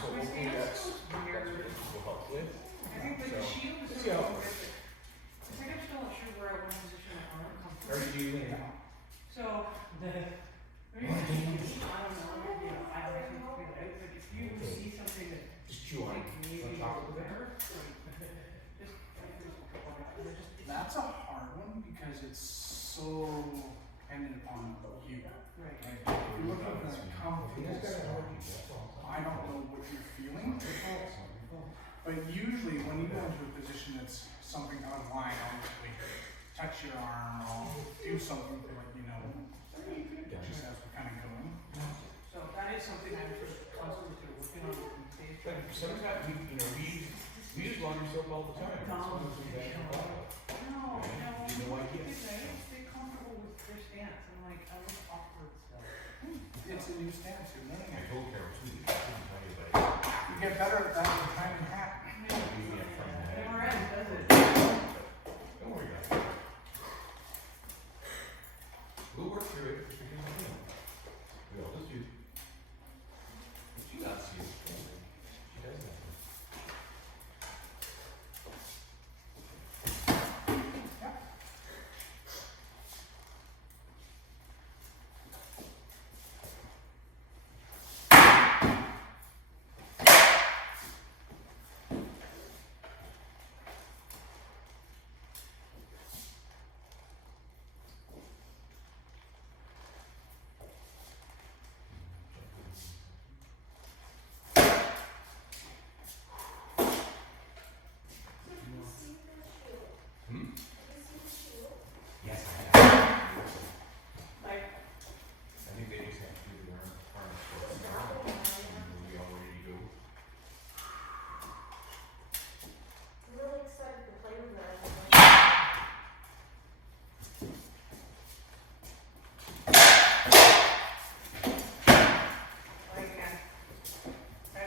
so hopefully that's what this will help with. I think the shield is let's see how it sort of works. I think I'm still not sure where I want to position my arm comfortably. Are you in? So, maybe I don't know, maybe I don't have to figure it out, but if you see something that Just chew on it. maybe On top of it. better, That's a hard one because it's so dependent upon you. right. Like, if you're looking at a comfortable spot, I don't know what you're feeling. But usually when you go into a position that's something out of line, I'll usually touch your arm, I'll do something to let you know. Just as we're kind of going. So that is something I'm sort of constantly sort of working on these days. But sometimes we use laundry soap all the time. No, No idea. Stay comfortable with their stance. I'm like, I look awkward still. It's a new stance, you're learning I it. told Carol too. I didn't tell you about it. You get better at that with time and hat. Never ends, does it? Don't worry about it. We'll work through it. We all just do. She got you. She does that. Yes, I have. Like, I think they just have to do the arm sports now. And we'll be all ready to go. I'm really excited to play with that. okay.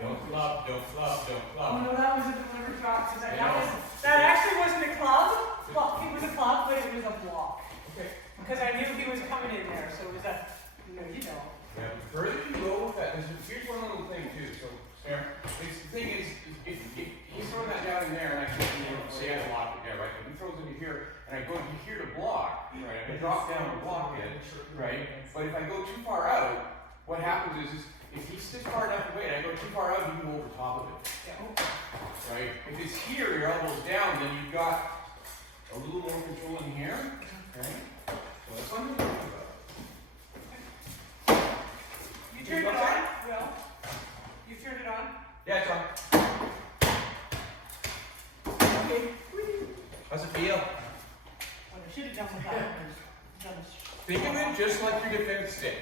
Don't flop, don't flop, don't Oh flop. no, that was a delivery shot. So I know. that actually wasn't a club. Well, it was a club, but it was a block. Okay. Because I knew he was coming in there, so it was a, you know. Yeah, the further you go with that, here's one little thing too, so, Sarah, the thing is, if he's throwing that down in there, and I think, say I block it there, right, and he throws into here, and I go into here to block, right, I drop down to block it, right, but if I go too far out, what happens is if he's too far enough away, and I go too far out, you can go over top of it, right, if it's here, your elbow's down, then you've got a little more control in here, right, so that's one thing to think about. You turned it on, Will? You turned it on? Yeah, it's on. Okay. How's it feel? What I should have done with that was done a Think of it just like your defense stick.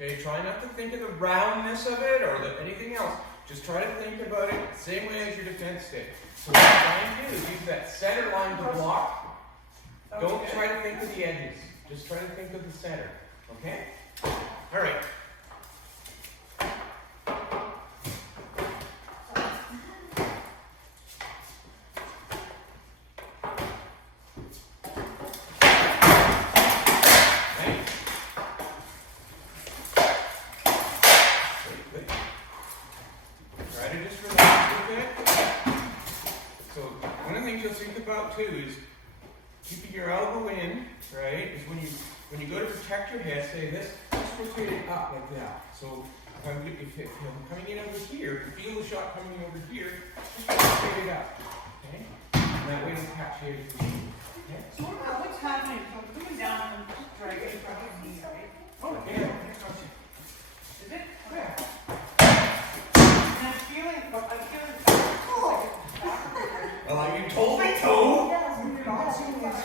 Okay, try not to think of the roundness of it or anything else. Just try to think about it the same way as your defense stick. So what I'm trying to do is use that center line to block. Don't try to think of the edges. Just try to think of the center. Okay? All right. Try to just relax a bit. So one of the things you'll think about too is keeping your elbow in, right? Is when you go to protect your head, say this, just rotate it up like that. So if I'm coming in over here, if you feel the shot coming over here, just rotate it up. Okay? And that way it'll catch you. Okay? So what's happening? So I'm coming down and just dragging it from the knee, right? Oh, yeah. Is it? Yeah. And I'm feeling Well, like you told me to. What you're not seeing is,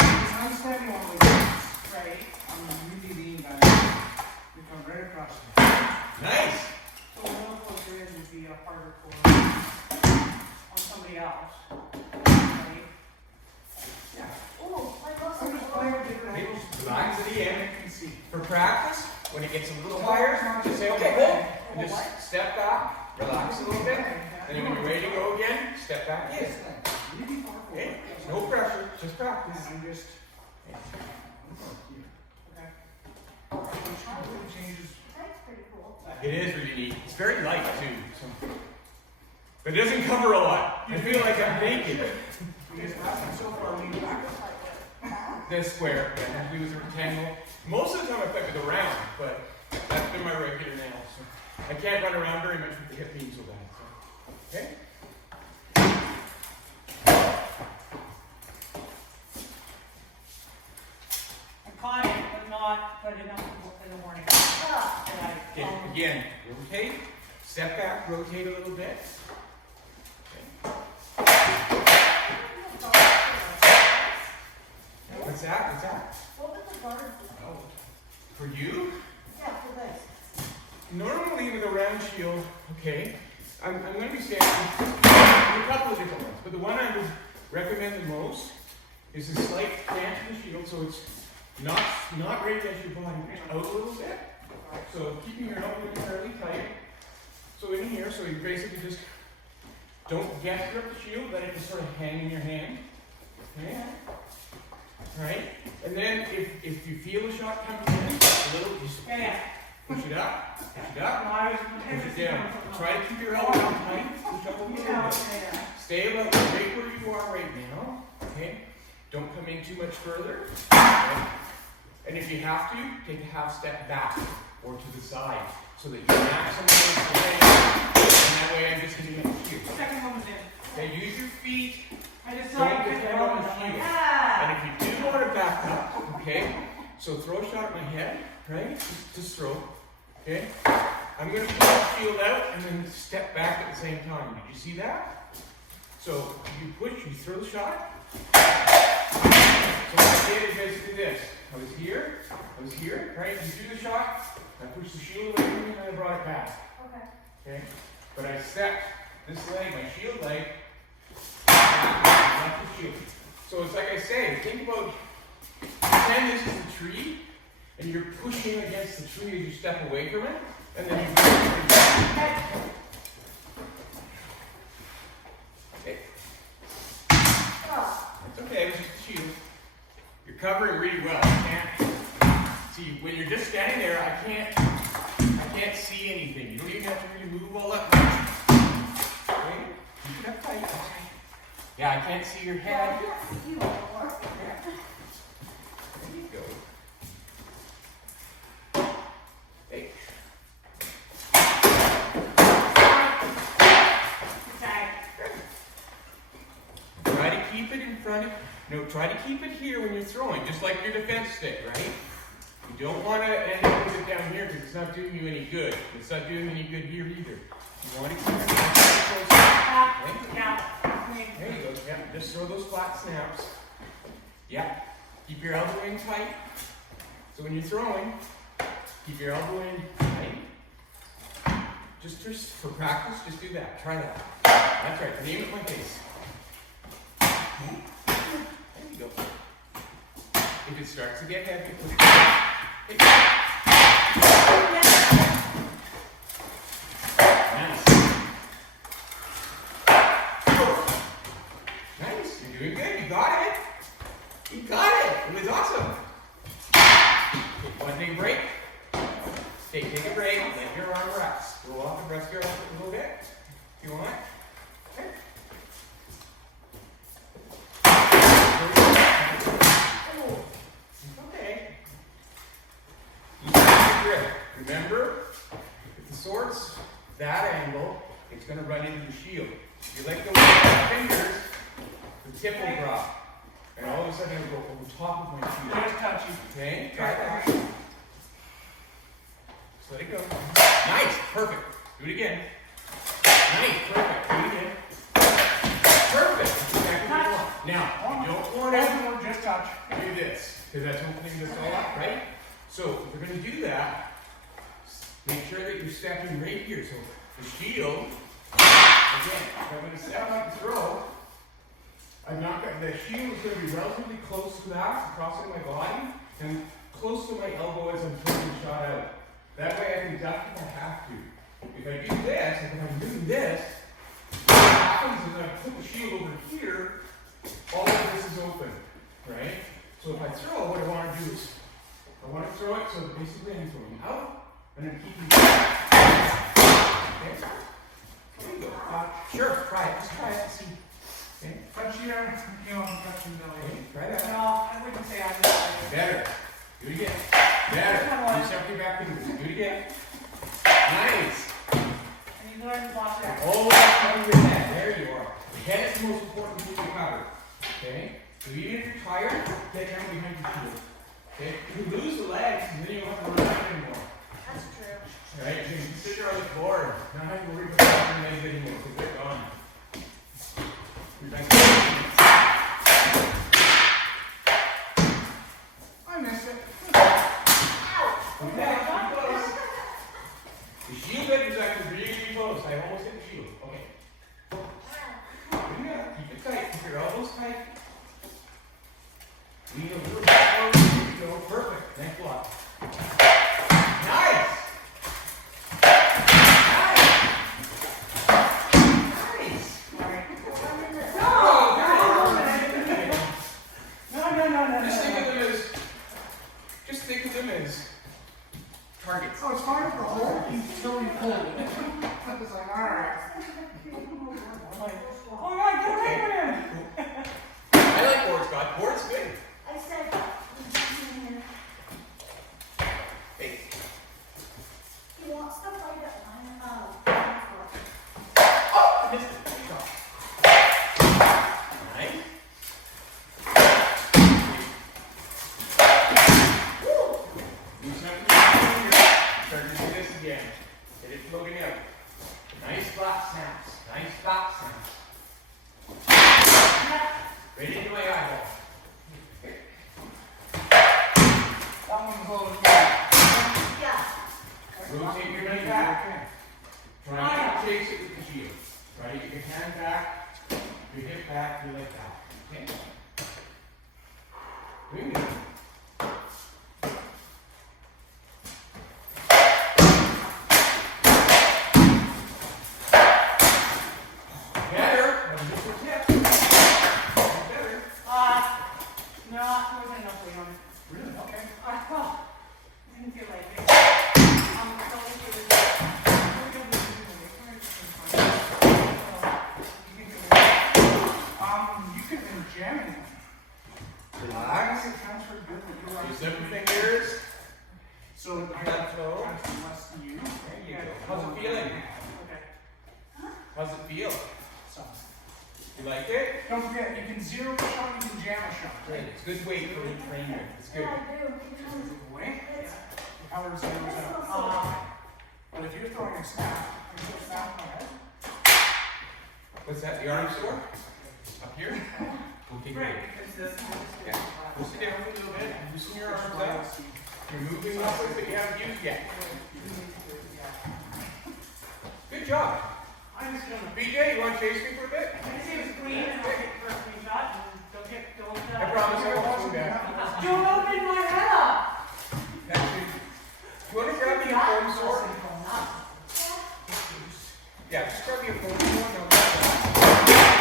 I'm standing on my knees. right. I'm really lean back. You come right across me. Nice. So a little closer in would be a harder core. somebody else. Right? Ooh, my muscles I'm just are playing all- with different Hey, angles. relax at the end. You can see. For practice, when it gets a little higher, just say, okay, hold. And just step back, relax a little bit. And then when you're ready to go again, step back in. Really far forward. Okay? No pressure, just practice. And I'm just. Okay. It changes. That's pretty cool. It is really neat. It's very light too. So. But it doesn't cover a lot. I feel like I'm naked. Because last time so far, lean back. This square, yeah, usually with a rectangle. Most of the time I play with a round, but that's been my regular now. So I can't run around very much with the hip being so bad. So. Okay? I caught it, but not, but enough in the morning. Ah, That I, Okay, again, rotate, step back, rotate a little bit. What's that? What's that? what was the guard for? Oh, for you? Yeah, for this. Normally with a round shield, okay, I'm going to be standing a couple of different ones, but the one I would recommend the most is a slight cant to the shield, so it's not right against your body, out a little bit. So keeping your elbow in fairly tight. So in here, so you basically just don't get grip the shield, let it just sort of hang in your hand. Okay? Right? And then if you feel the shot coming in, a little, just yeah. push it up, push it up. No, I was, Push it down. Try to keep your elbow tight. Push up a little Yeah, bit. yeah. Stay about right where you are right now. Okay? Don't come in too much further. Okay? And if you have to, take a half step back or to the side so that you maximize the range. And that way I'm just hitting it with you. Second one was in. Okay, use your feet. I just Don't saw you get hit the down ball, on and the I'm like, shield. ah! And if you do want to back up, okay? So throw a shot at my head, right? Just throw. Okay? I'm going to pull the shield out and then step back at the same time. Did you see that? So you push, you throw the shot. So what I did is basically this. I was here, right? You threw the shot, I pushed the shield away from me and I brought it back. Okay. Okay? But I stepped this leg, my shield leg, back, left the shield. So it's like I say, think about, pretend this is a tree, and you're pushing against the tree as you step away from it, and then you okay. Ah, It's okay, it's just a shield. You're covering really well. I can't see when you're just standing there. I can't see anything. You don't even have to really move all that much. Okay? Keep it up tight. Okay. Yeah, I can't see your well, head. I can't see you anymore. There you go. Hey. Try to keep it in front of. No, try to keep it here when you're throwing, just like your defense stick, right? You don't want to end up with it down here because it's not doing you any good. It's not doing any good here either. You want to keep it close. There you go. Yeah, just throw those flat snaps. Yeah. Keep your elbow in tight. So when you're throwing, keep your elbow in tight. Just for practice, just do that. Try that. That's right. Aim at my face. There you go. If it starts to get heavy, put it down. Nice. Nice. You're doing good. You got it. You got it. It was awesome. Take one big break. Take a break. Let your arm rest. Roll off the rest your arm a little bit. If you want. Okay. Okay. Use your grip. Remember, if the sword's that angle, it's going to run into the shield. If you let go of your fingers, the tip will drop. And all of a sudden it'll go over top of my shield. Just touch you. Okay, try that. Just let it go. Nice, perfect. Do it again. Nice, perfect. Do it again. Perfect. That's exactly what you want. Now, you don't want to Just touch. do this, because that's opening this all up, right? So, if we're going to do that, make sure that you're stepping right here. So, the shield, again, if I'm going to step up and throw, I'm not gonna, the shield is gonna be relatively close to that, crossing my body, and close to my elbow as I'm taking the shot out. That way I can duck if I have to. If I do this, like if I'm doing this, what happens is I put the shield over here, all of this is open, right? So if I throw, what I want to do is, I want to throw it so that basically I'm throwing out, and I'm keeping it. Okay? There you go. Sure, try it. Just try it. See. Okay. Touch here, you know, I'm touching belly. Okay, try that. No, I wouldn't say I'm just. Better. Do it again. Better. You something back into it. Do it again. Nice. And you learn to block that. All the way up on your head. There you are. The head is the most important thing to cover. Okay? So even if you're tired, get down behind your shield. Okay? You can lose the legs, and then you don't have to run back anymore. That's true. Right? You can sit there on the floor and not have to worry about your legs anymore because they're gone. You're back. I missed it. Okay, close. The shield bit was actually really close. I almost hit the shield. Okay. Yeah, keep it tight. Keep your elbows tight. Lean a little bit forward. There you go. Perfect. Next block. Nice. Just think of them as targets. Oh, it's fine for the hole. He's totally pulled it. I was like, alright. Oh my God, get away from him! I like board, Scott. Board's good. I said, Hey. you want stuff like that? Oh, I missed it. Good job. Nice. Do something here. Start to do this again. Get it floating out. Nice flat snaps. Nice flat snaps. Right into my eyeball. That one's a little bit. Yeah. Rotate your knee back. Try not to chase it with the shield. Try to get your hand back, your hip back, you like that. Okay? Doing good. Better. That's a different tip. Better. No, it wasn't enough for him. Really? Okay. I didn't feel like it. So this is. You could been jamming. Relax. Transfer good with your Use everything yours. So I That flow. transfer less than you. There you go. How's it feeling? Okay. How's it feel? So You like it? don't forget, you can zero a shot, you can jam a shot. Great. It's good weight for training. It's good. Yeah, I do. The way, It's, the color zeros it's out. also, But if you're throwing a snap, you put a snap on my head. What's that? The arm store? Up here? We'll take Right, it. because this. Yeah. We'll sit down a little bit. Loosen your arms up. You're moving muscles that you haven't used yet. Good job. I'm just gonna. BJ, you want to chase me for a bit? I'm gonna say it's clean and I'll get the first clean shot and don't. I promise I won't come back. Don't open my head up! Actually, do you want to grab me a foam sword? Yeah, just grab me a foam sword and I'll grab that.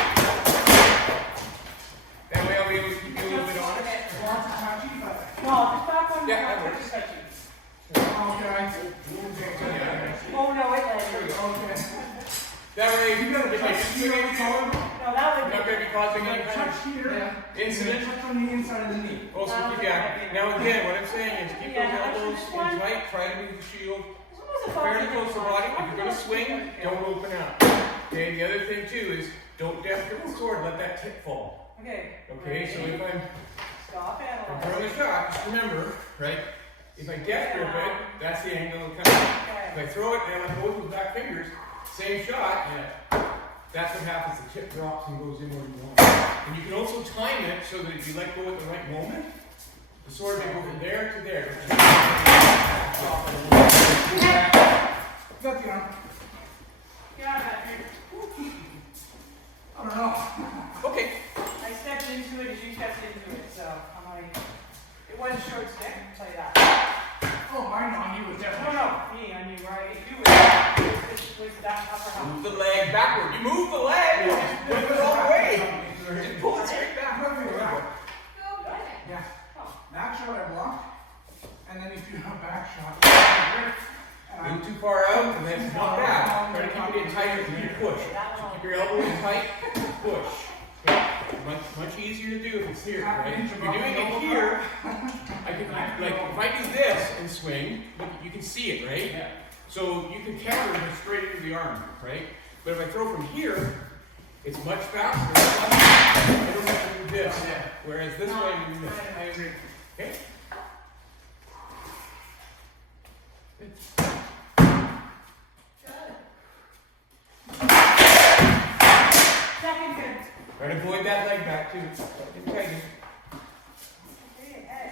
That way I'll be able to keep you a little bit honest. Lots of touchy, but. No, just back on Yeah, the that works. touchy. Okay. Oh, no, it There we like. go. Okay. That way, You gotta if I touch do here, anything, I'm No, that would not going to be causing any kind touch here. of incident. Touch on the inside of the knee. Also, keep yeah. Now again, what I'm saying is keep those Yeah, elbows this in one. tight. Try to move the shield This one was a fairly fun close to the body. If you're going to swing, don't open out. Okay. The other thing too is don't deft grip the sword. Let that tip fall. Okay. Okay. So if I'm Stop it. throwing a shot, just remember, right? If I deft grip it, that's the angle it'll come out. If I throw it and I both with back fingers, same shot. Yeah. That's what happens. The tip drops and goes in where you want. And you can also time it so that if you let go at the right moment, the sword may go from there to there. Got the arm. Get out of that. I don't know. Okay. Nice one short stick, play that. Oh, mine on you was No, definitely. no, me, I mean, right, if you was that upper half. Move the leg backward. You move the leg. Just move it all the way. Just pull it straight back. Yeah. That shot I blocked, and then if you have back shot, and Move too far out and then not back. Try to keep it in tight and you push. So keep your elbow in tight, push. Okay? Much easier to do if it's here, right? If you're doing it here, I can, like, if I do this and swing, look, you can see it, right? Yeah. So you can counter it straight into the arm, right? But if I throw from here, it's much faster. I don't have to do this. Yeah. Whereas this way, you do this. I agree. Okay? Second good. Try to avoid that leg back too. Okay. Hey, hey.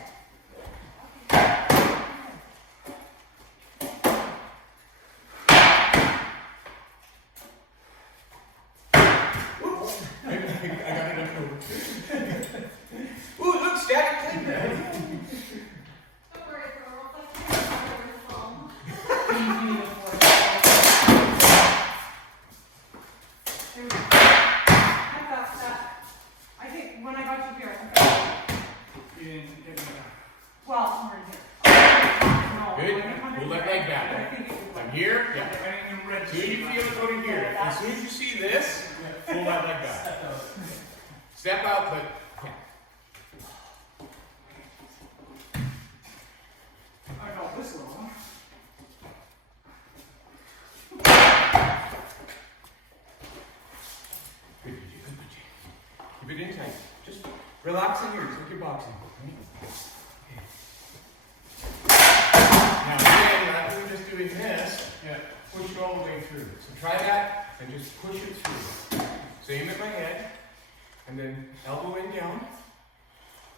I got it up over. Ooh, look, static clean. Don't worry, girl. That's your phone. Easy to force. I thought that, I think when I got you here, I thought, You didn't get me that. well, we're in here. No, Good. when I come in Pull that here, leg back. I think it was I'm like- here. Yeah. I didn't even read As soon as you feel it going here, as soon as you see this, pull that leg back. Step out, but I felt this little one. good, good. Keep it in tight. Just relax in here, just like you're boxing. Right? Okay. Now again, rather than just doing this, Yeah. push it all the way through. So try that and just push it through. Same at my head, and then elbow in down,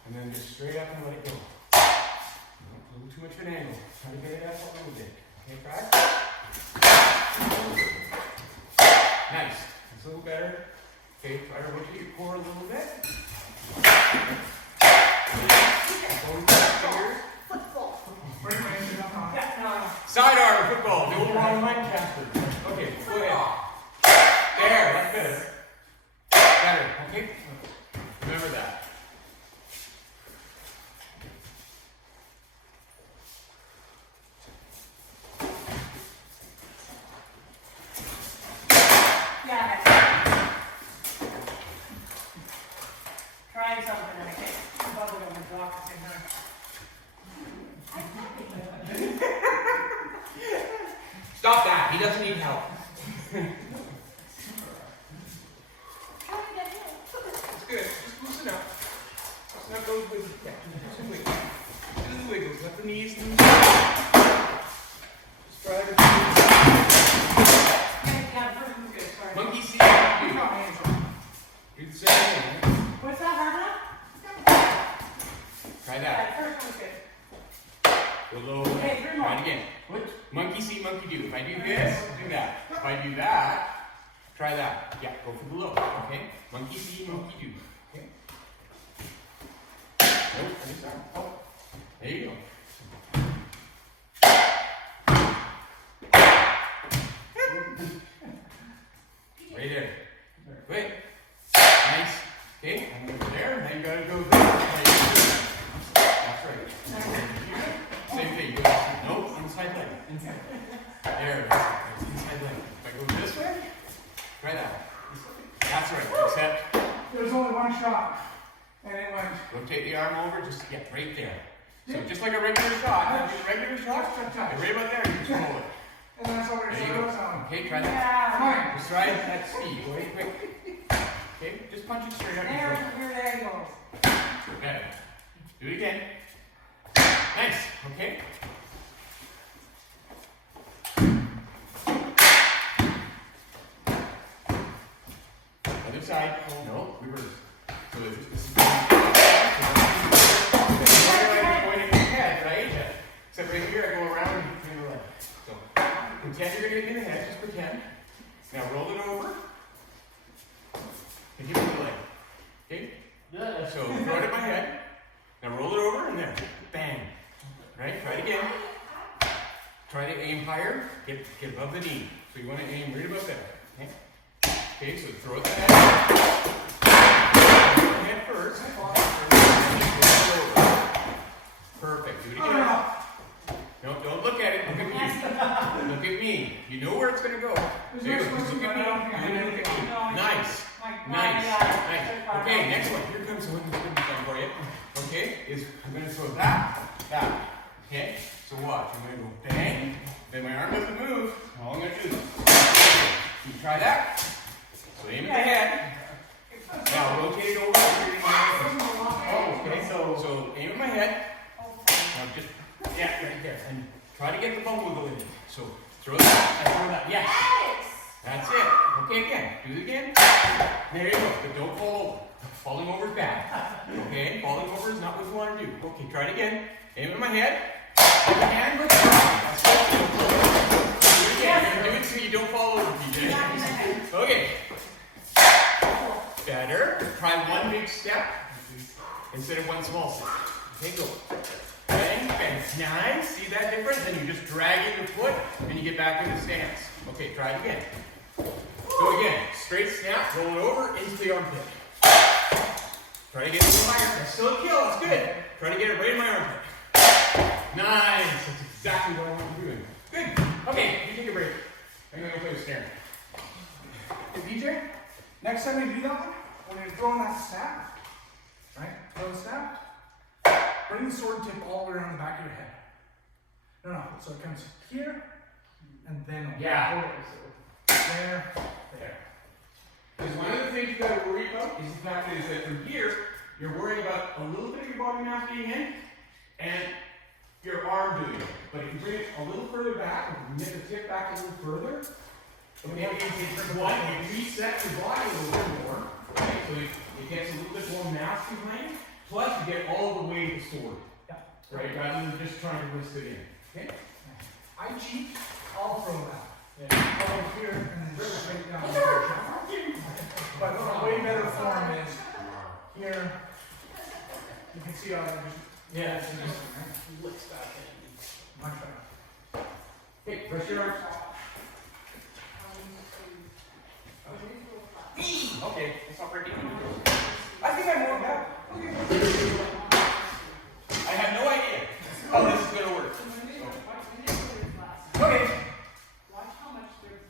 and then just straight up and let it go. A little too much of an angle. Try to get it up a little bit. Okay, try. Nice. That's a little better. Okay, try to rotate your core a little bit. Both fingers. Football. Right, right, you're not on. Yeah, no, no. Sidearm football. The old Ron Lancaster. Okay, go ahead. There, that's better. Better, okay? Remember that. Yeah. Trying something and I can't. I'm probably going to block the same time. Stop that. He doesn't need help. How did I get hit? It's good. Just loosen up. Loosen up those wiggles. Yeah, do some wiggles. Do the wiggles. Let the knees move. Just try to Yeah, the first one's good. Sorry. monkey see. You got my hands on. Do the same thing. What's that, Harvey? Try Yeah, that. the first one's good. Go low. Okay, three more. Try it again. What? Monkey see, monkey do. If I do this, do that. If I do that, try that. Yeah, go for the low. Okay? Monkey see, monkey do. Okay? Nope, this arm. Oh. There you go. Right there. Wait. Nice. Okay, I'm over there. Now you gotta go there. That's right. Same thing. Nope, inside leg. There, that's inside leg. If I go this way, try that. That's right. Except There was only one shot, and it went. rotate the arm over, just right there. So just like a regular shot. Now do a regular shot. Right about there, you just roll it. And that's all There you it go. was on. Okay, try that. Yeah. Fine. Just try it at speed. Wait, quick. Okay, just punch it straight up. There he goes. Better. Do it again. Nice. Okay. Other side. No, reverse. So this is pointing at the head, right? Except right here, I go around and hit me in the leg. So pretend you're gonna hit me in the head. Just pretend. Now roll it over and hit me in the leg. Okay. Yeah. So throw it at my head. Now roll it over and there. again. Try to aim higher, get above the knee. So you want to aim right above there. Okay, okay, so throw it to the head. Head first. Perfect. Do it again. No, don't look at it. Look at me. Look at me. You know where it's going to go. There you go. Just look at me. Look at me. Nice. Nice. Nice. Okay, next one. Here comes one that's going to be fun for you. Okay, I'm going to throw that. Okay, so watch. I'm going to go bang. Then my arm doesn't move. All I'm going to do is you try that. So aim at the head. Now rotate it over. Okay, so aim at my head. Now just, yeah, right there. And try to get the bump wiggle in it. So throw that and throw that. Yes. That's it. Okay, again. Do it again. There you go. But don't fall over. Falling over is bad. Okay? Falling over is not what you want to do. Okay, try it again. Aim at my head. And look. That's it. Do it again. Do it so you don't fall over, PJ. Okay. Better. Try one big step instead of one small step. Okay, go. Bang, bang. Nice. See that difference? Then you just drag in your foot and you get back into stance. Okay, try it again. Go again. Straight snap, roll it over into the armpit. Try to get it in my armpit. That's still a kill. That's good. Try to get it right in my armpit. Nice. That's exactly what I want you doing. Good. Okay, you take a break. I'm going to go play with Snare. Hey, BJ, next time you do that one, when you're throwing that snap, right? Throw the snap, bring the sword tip all the way around the back of your head. No. So it comes here, and then Yeah. there. Because one of the things you got to worry about is the fact that from here, you're worrying about a little bit of your body mass being in and your arm doing it. But if you bring it a little further back, if you get the tip back a little further, maybe you reset your body a little bit more, right? So it gets a little bit more mass behind it, plus you get all the way to the sword, right? Rather than just trying to wrist it in. Okay? I cheat, I'll throw that. I'll go here and then just straight down the chest. But a way better form is here. You can see how I just Licks back in. much better. Okay, press your arms. Okay, it's not breaking. I think I'm warmed up. Okay. I have no idea how this is going to work. Okay. Watch how much they're.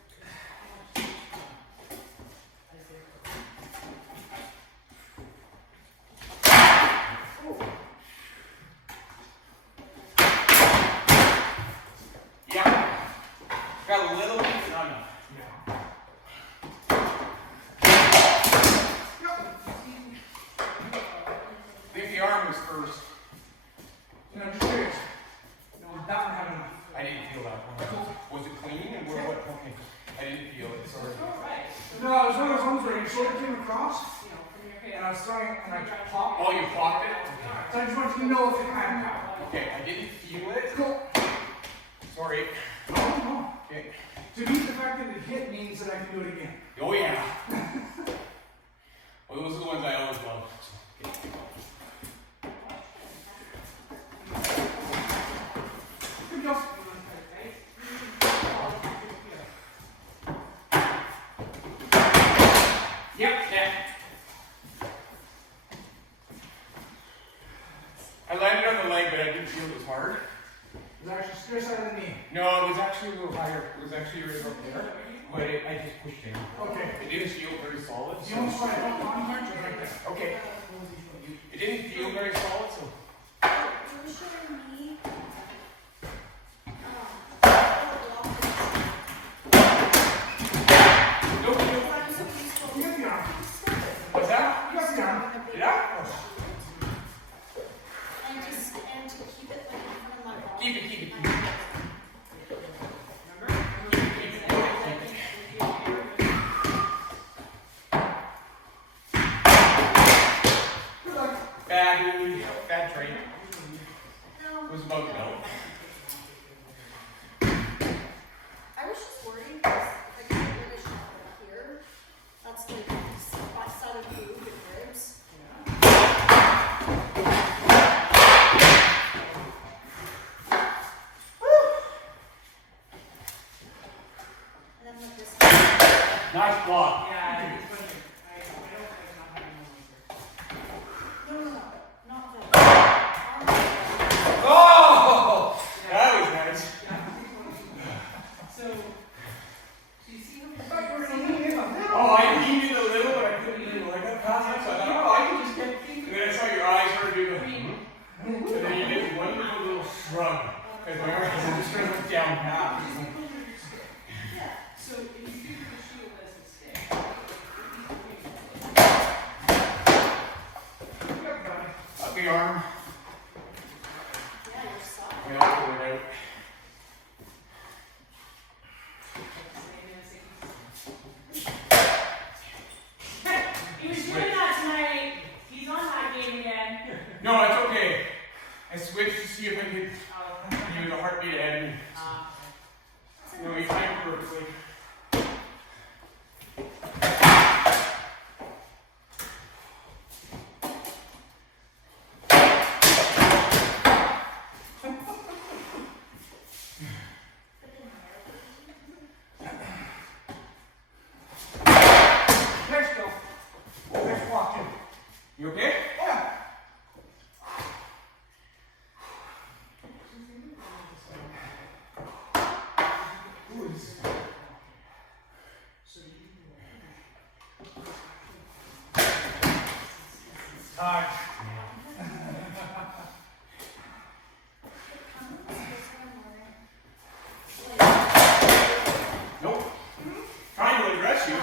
Yeah. Got a little bit, but not enough. I think the arm was first. Just curious. No, that one had enough. I didn't feel that one. Was it clean and what? Okay. I didn't feel it. Sorry. No, it was one of those ones where your shoulder came across, and I was throwing and I popped. Oh, you popped it? So I just wanted to know if it had power. Okay, I didn't feel it. Cool. Sorry. No. Okay. To me, the fact that it hit means that I can do it again. Oh, yeah. Well, those are the ones I always love. Okay. Good go. Yep, yeah. I landed on the leg, but I didn't feel it was hard. It was actually straight out of the knee. No, it was actually a little higher. It was actually right up there. But I just pushed in. Okay. It didn't feel very solid. You almost want to help on punch it right there. Okay. It didn't feel very solid, so. Nope. You got the arm. What's that? You got the arm. Yeah? And to keep it like in front of my body. Keep it. Bad train. It was about to go. I was just worried because like I really shot right here. That's like side of food and ribs. the arm. Yeah, you're soft. And I'll pull it out. He was doing that tonight. He's on that game again. No, it's okay. I switched to see if I could use a heartbeat ahead of me. No, he timed perfectly. Let's go. Let's walk in. You okay? Yeah. Touch. Nope. Trying to address you,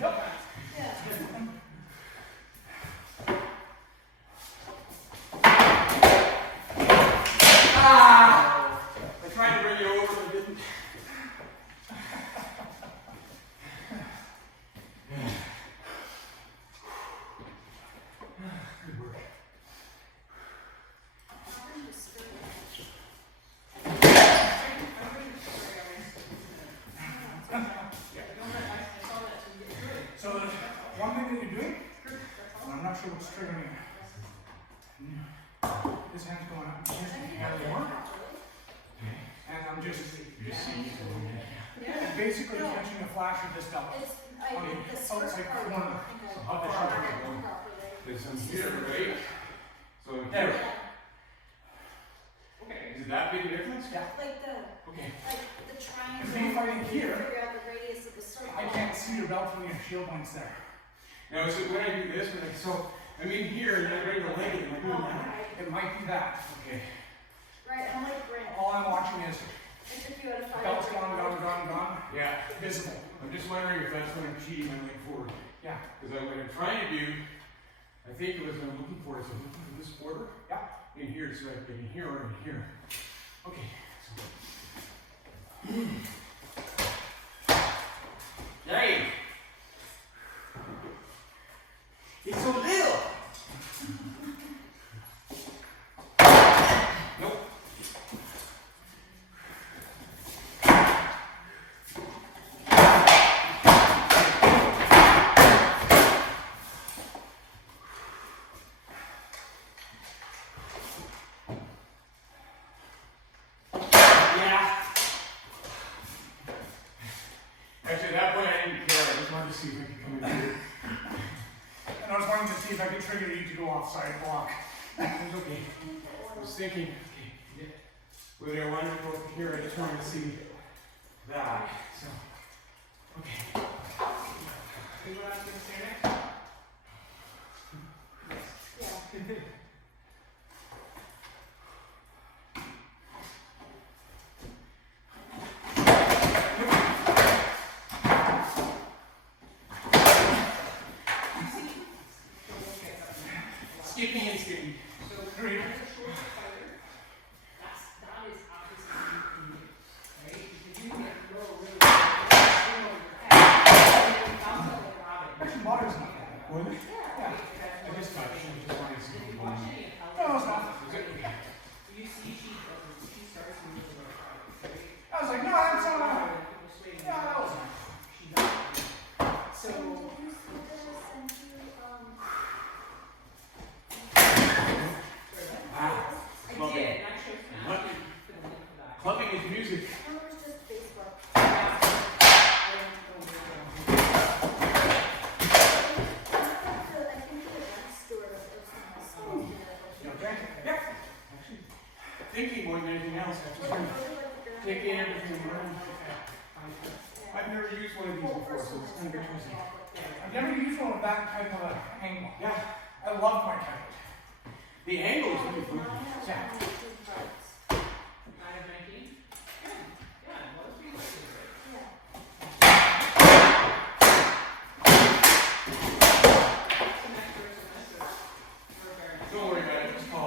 but I tried to bring you over, but didn't. Good work. So the one thing that you're doing, and I'm not sure what's triggering it. This hand's going up here more, and I'm just basically catching a flash of this belt It's, on I, the the skirt outside part corner How of the far shoulder. are you going? properly. There's some here, right? So There. here. Okay. Is it that big a difference? Yeah. Like the triangle. If you're fighting here, Figure out the radius of the circle. I can't see your belt when your shield point's there. Now, so when I do this, so I'm in here and I'm ready to leg it, am I doing that? It might be that. Okay. Right, I'm like Brent. All I'm watching is I took you out of 5. belt's gone, Yeah. visible. I'm just wondering if that's when I'm cheating my leg forward. Yeah. Because what I'm trying to do, I think it was what I'm looking for is I'm looking for this border. Yeah. In here, so I can in here or in here. Okay. Yay! It's so little! Nope. Yeah. Actually, at that point I didn't care. I just wanted to see if I could come in here. And I was wanting to see if I could trigger you to go offside block. It's okay. I was thinking, okay, whether I wanted to go up here, I just wanted to see that. So, okay. You want us to stay next? Yeah. Skipping and skipping. So, Great. as a short fighter, that is obviously unique, right? Because you can throw really swing over your head, and bounce up like a rabbit. Actually, water's not bad. Was it? Yeah. I just touched. I just wanted to see If if you you watch wanted. any of No, it's not. Is it? Okay. you see she starts moving like a rabbit, right? I was like, no, that's not. People swing. Yeah, that was not. She does. So, Did you see this and you, I did, and I chose to What? ask you for the link for that. Clubbing is music. no, it was just Facebook. I don't know where to go. I think the event steward of some You okay? Yeah. Actually, thinking more than anything else, I just want to take in everything around. I've never used one of these before, so it's kind of interesting. I've never used one with that type of an angle. Yeah. I love my type. The angle is really fun. Yeah. 9 of 19? Yeah, well, it's pretty good, right? Some extra semester for a variance. Don't worry about it, just call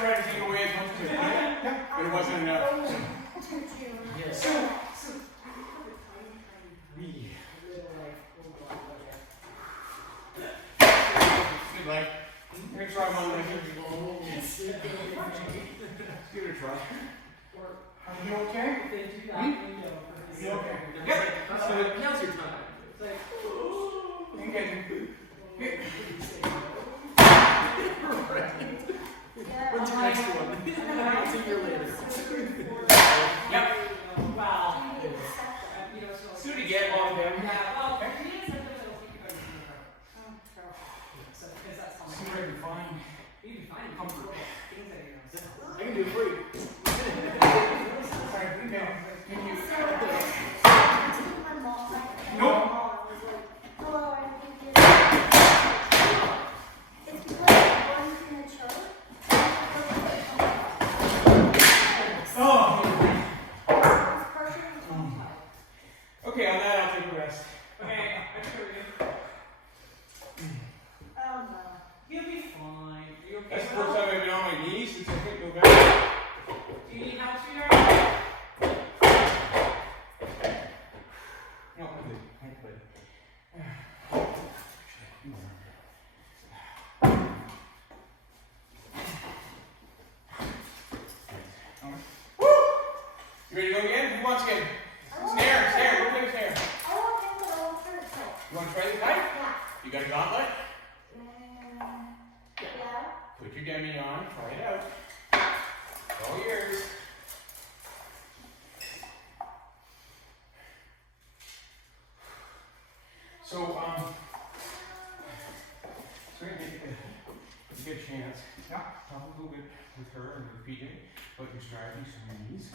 tried to take it away as much as I could, but it wasn't enough. So, So, I have a tiny little like, oh God, Good luck. You're gonna try one later. Give it a try. are you okay? If they do that, you know. You okay? Yep. Now's your time. It's like, You get it. when's your next one? It's a year later. Yep. Wow. You know, so. See what you get on them. Yeah, well, he is something that'll keep you guys in the car. So, because that's how See what I can find. you can find comfort. Things that you know. I can do it for you. Alright, we can. Can you? Nope. Hello, I'm thinking. It's because one premature. Oh! It's partially tongue tied. Okay, on that I'll take a rest. Okay, I sure you. Oh no. You'll be fine. Are you okay? That's the with first that? time I've been on my knees since I think November. Do you need help, sweetheart? No, I'm good. I'm good. You ready to go again? Who wants to get snare? We'll take a snare. I don't think that I'll turn it. You want to try this knife? Yeah. You got a gauntlet? Yeah. Put your dummy on, try it out. All yours. So, so you get a chance. Yeah. Talk a little bit with her and with PJ about your strategies for your knees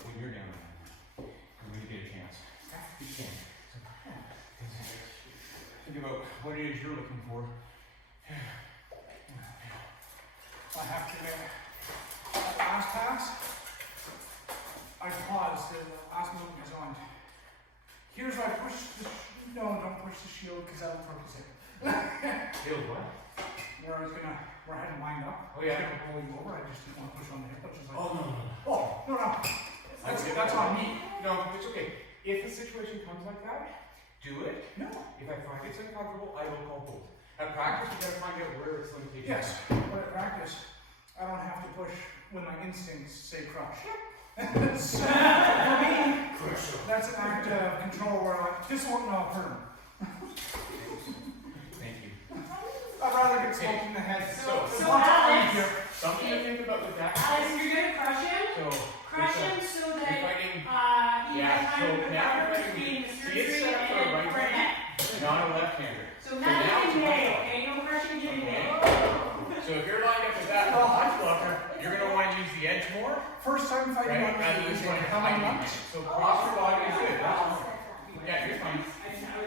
when you're down there. And when you get a chance. You can. Think about what it is you're looking for. I have to admit, that last pass, I paused, the last movement was on. Here's why I pushed the, don't push the shield, because that'll focus it. Feel what? Where I had him lined up. Oh, yeah. I was gonna roll you over, I just didn't want to push on the hip, which is like, Oh, no. no. That's on me. No, it's okay. If the situation comes like that, do it. No. If I find it's uncomfortable, I will call both. At practice, you gotta find out where its limitations Yes, are. but at practice, I don't have to push when my instincts say crush. So, for me, that's an act of control where this won't hurt him. Thank you. I'd rather get smoked in the head. So it's Alex- not easier. Something to think about with that. Alex, you're gonna crush him. So, Crush him so you're that fighting, he yeah, has time so to now recover you're between the see, it's surgery set up for a and right Burnett. hand, not a left-hander. So now now it's you a nail, punch okay? No crushing, you Okay. nail. So if you're lined up with that punch blocker, you're gonna want to use the edge more, First time fighting right? on Rather than me. trying to How many hide months? it. So cross your body is good. Yeah, you're fine.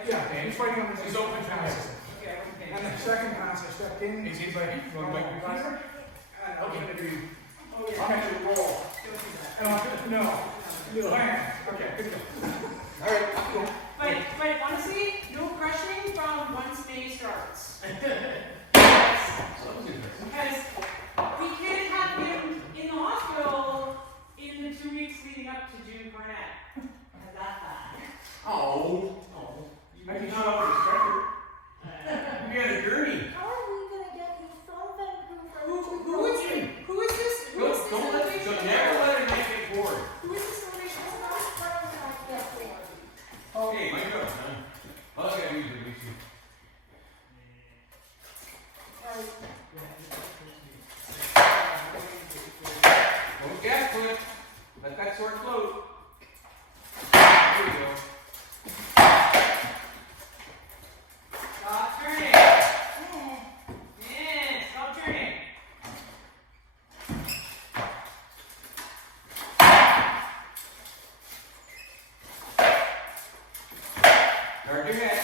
Yeah, he's fighting on This this is open to passes. Okay, okay. And the second pass, I stepped in. Is it like, you want to bite your finger? And I'm gonna do. Oh, yeah. I'm gonna do roll. Don't do that. No. Land. Okay, good to go. All right, cool. But honestly, no crushing from once May starts. Because we could have him in the hospital in the 2 weeks leading up to June Burnett. How's that bad? Oh. I can not over the stretcher. You're on a journey. How are we gonna get these phone from Who is this? Who is this? Who is this? Don't let, so never let a man get bored. Who is this relation? It's not as far as I get for. Okay, my go, son. All I gotta do is release you. Don't gas foot. Let that sword float. There you go. Stop turning. Yeah, stop turning. Guard your head.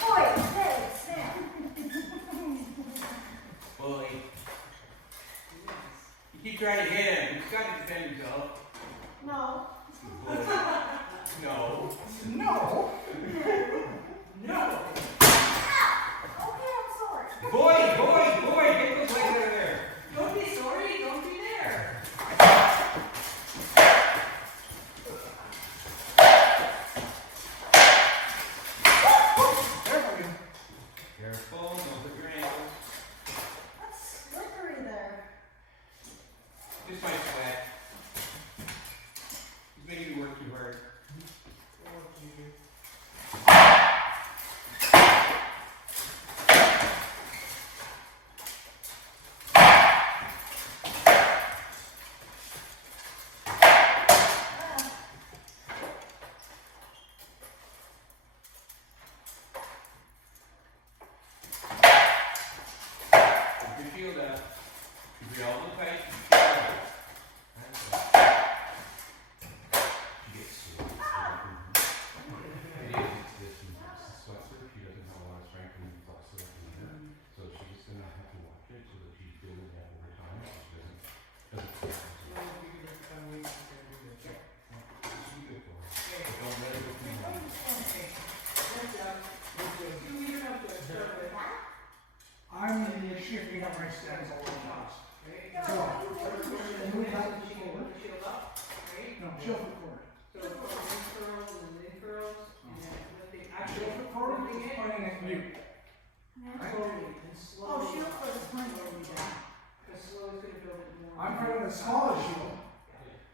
Boy, hey, snap. Bully. You keep trying to hit him. He's got to defend himself. No. No. No. my stance all over the house. Right? Yeah, So, but what do you think? move back to Shield forward. up, right? No, shield foot forward. So in curls and then curls, and then lifting, Shield actually foot forward, lifting it. pointing at you. Slowly and slowly. Oh, shield foot is pointing. Slowly down. Because slow is gonna build it more. I'm putting a smaller shield,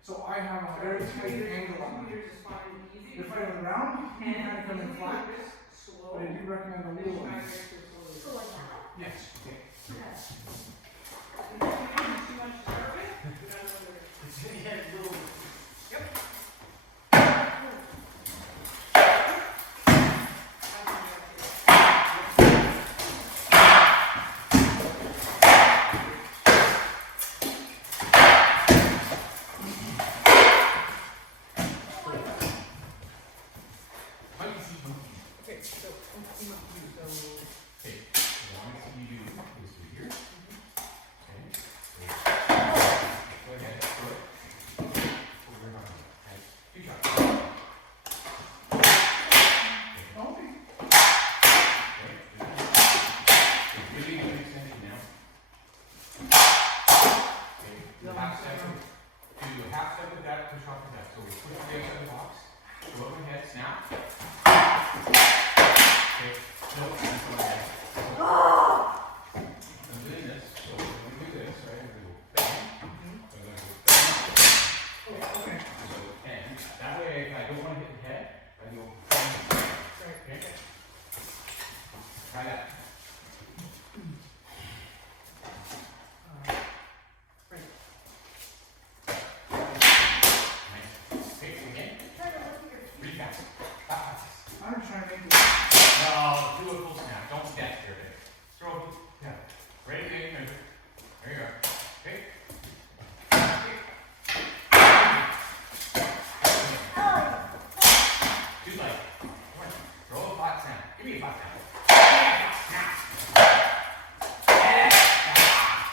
so I have a very tight angle on it. Meters is fine and easy. If I go around, you kind of come in flat, Slow. but I do recommend a little one. So like that? Yes. Okay. Okay, so okay, the longest you do is to here. Okay. Go ahead, throw it. Over and on. Okay. Two shots. Okay. Okay. It's really good extending now. Okay. Do a half step. Do a half step with that, push off with that. So we push the legs out of the box. Go overhead, snap. Okay. Nope, that's what I had. I'm doing this, so I'm gonna do this, right? I'm gonna go bang. I'm gonna go bang. Okay. So, and that way, if I don't want to hit the head, I go bang. Okay? Try that. Nice. Okay, again. Try to look at your Reach back. Back. I'm trying to make it. No, do a full snap. Don't step here. Throw it. Yeah. Ready, again. There you go. Okay. Too light. Come on. Throw a flat snap. Give me a flat snap.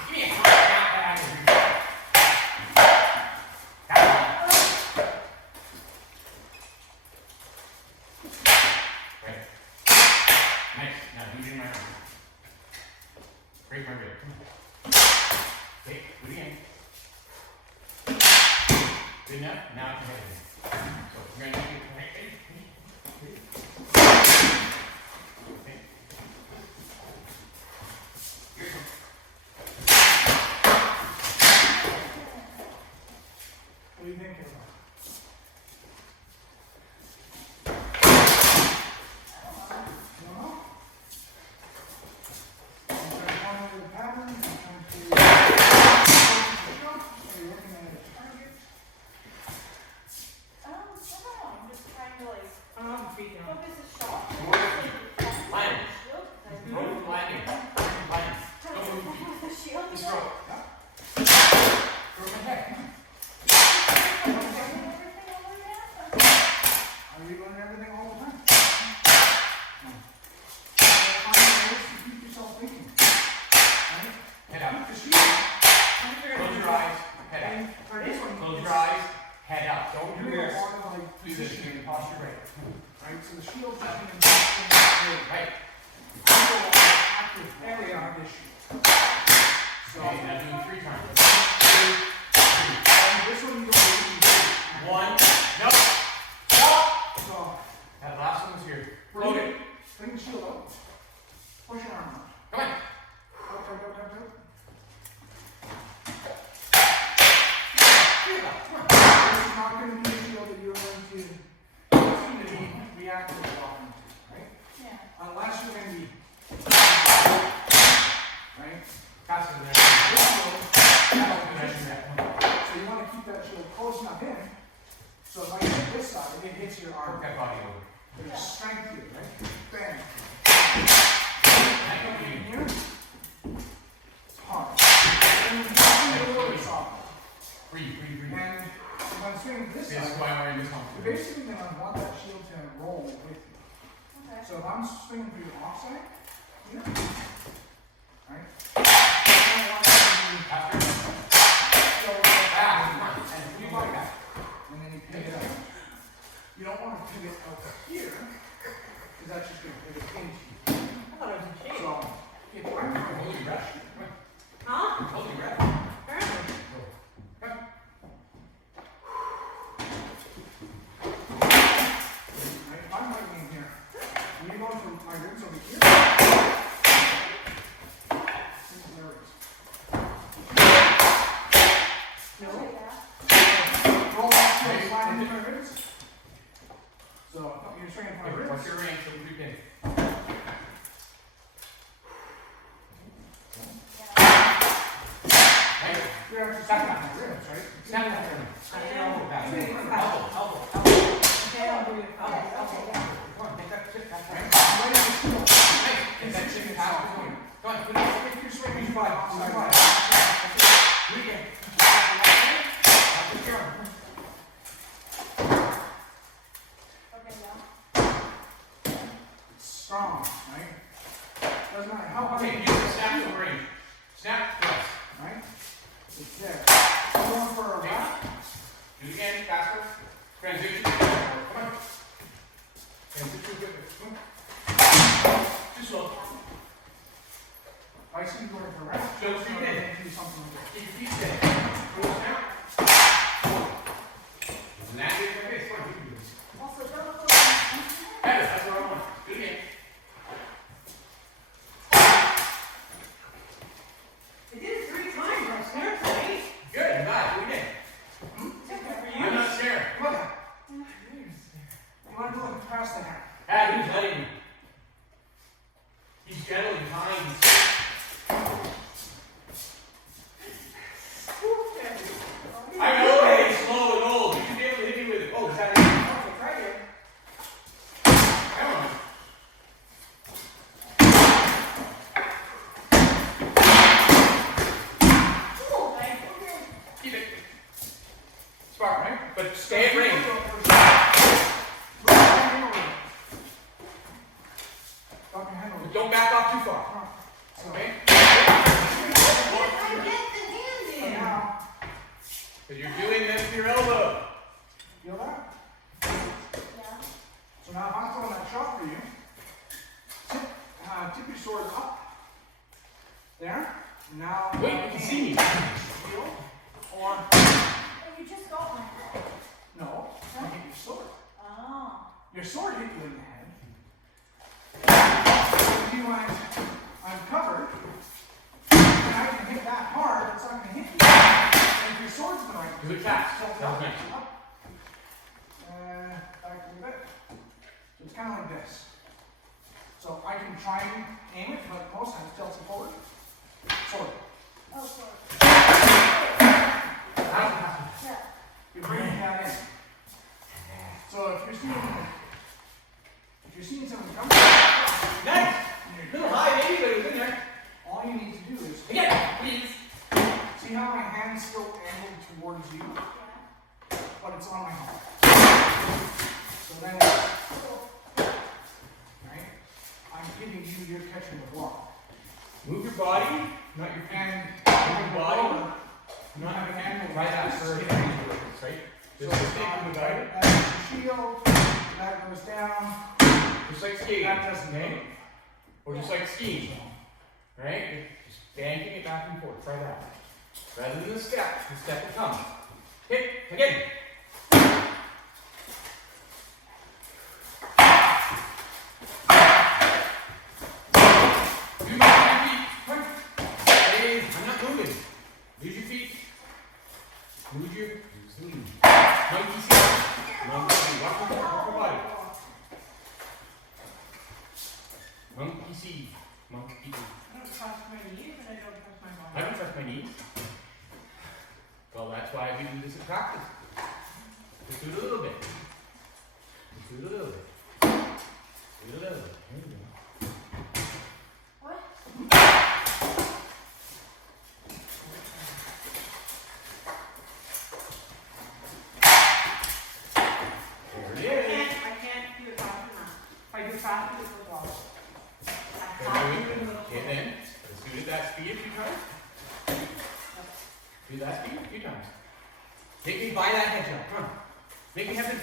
Give me a flat snap. Right. Nice. Now do it in my arm. Break my rib. Okay, do it again. Good enough? Now I can hit it. So we're gonna do it. Okay. Here you go. What do you think of that? No? I'm trying to follow the pattern, I'm trying to are you looking at a target? I don't know, I'm just trying to like Feet down. focus a shot. More than feet. Land. Shield, Throw it from landing. Landing. Don't move your feet. the shield. Just throw it. Throw my head. Everything over there? Are you doing everything all the time? No. Find ways to keep yourself thinking. Right? Head out. Keep the shield. Close your eyes. Head out. For this one, Close it's- your eyes. Head out. Don't do You don't this. want to like Do this. position Your posture right. right? So the shield's just in the Right. active area of this shield. So Okay, now do it 3 times. and this one you don't really do. 1. No. Stop. So That last one's here. bring Load it, it. bring the shield up, push your arm out. Come on. Out. Here you go. Come on. This is not going to be a shield that you're going to be reactive often to, right? Yeah. Unless you're going to be right. Faster than that. This shield, Measure that. so you want to keep that shield close enough in. So if I hit this side, it hits your arm. Work that body over. There's strength here, right? Bang. That could be In here, it's hard. And you can do a little bit softer. Breathe. And if I'm swinging to this This is side, why I'm wearing this you're one. basically going to want that shield to roll with you. Okay. So if I'm swinging through the offside, here, right? I don't want that to be After. so Come on. And you like that. and then you pick it up. You don't want to pivot out here, because that's just going to pivot into you. I thought it was a shade. So if I'm trying to Holy hold rush. that, Huh? Hold your breath. Apparently. Come. Right? I'm right in here. When you go from my ribs over here. There it is. No. Roll off to the slide into my ribs. So you're swinging for my ribs. What's your range? So you can. You're actually stepping on my ribs, right? Snap that for me. Snap your elbow back. Yeah. Elbow. Okay, I'll do it. Come on, take that shit back. Right? Right? I'm ready to feel. Get that shit out. Come on, put it. If you're swinging five, outside five. Do it again. I'll take your arm. Okay, now. It's strong, right? Doesn't matter how hard Okay, you use the snap to range. Snap, thrust. right? It's there. Going for a wrap. Do it again, faster. Transition. Come on. Transition quicker. Come on. Too slow. I see you going for a wrap. Don't freak in. Do something like that. Keep your feet steady. Pull it down. And that is like this. Come on, you can do this. Also, don't look Better, that's what I want. Do it again. I did it 3 times. I'm scared, right? Good, you got it. Do it again. I'm not scared. Come on. You want to look past the hair. Ah, he's letting you. He's gentle, he's high, he's I know, hey, slow and old. You should be able to hit me with it. Oh, is that it? Okay, try it. Come on. cool, right? Okay. Keep it. Spark, right? But stay at range. Don't back off too far. Okay? I get the hand in. Now, Because you're doing this with your elbow. feel that? Yeah. So now if I'm throwing that shot for you, tip your sword up. There. Now. Wait, you can see me. Feel. Or, Oh, you just got my head. no, I hit your sword. Oh. Your sword hit you in the head. If you want, I'm covered, and I can hit that hard, it's not going to hit you. And if your sword's in the right Do it fast. tilt That was up, nice. up, back a little bit. So it's kind of like this. So I can try and aim it, but most times tilts it forward. Sword. Oh, sorry. Yeah. You're bringing that in. So if you're seeing someone come, Nice. Little high, maybe, but it was in there. all you need to do is Again, please. see how my hand's still angled towards you, Yeah. but it's on my heart. So then, right? I'm hitting you, you're catching the block. Move your body, not your feet. And Move your body, you have an angle right at this, first. yeah. Right? So Just it's stick not with the guide. that's the shield, that goes down, Just like skating. that doesn't Okay? move. Or just like skiing. Right? Just banking it back and forth. Try that. Rather than the step will come. Hit again. Use your feet. Come. Hey, I'm not moving. Use your feet. Use your sleeve. Monkey see. Monkey see. Watch your body. Monkey see. Monkey see. I don't trust my knees and I don't trust my I body. don't trust my knees. Well, that's why we do this in practice. Just do it a little bit. Just do it a little bit. Do it a little bit. Here we go. What? There it is. I can't do it fast enough. If I do fast, it will go. I There have we to do go. it a little Okay, slower. then, let's do it at that speed a few times. Do that speed a few times. Make me buy that head jump. Come on. Make me have the.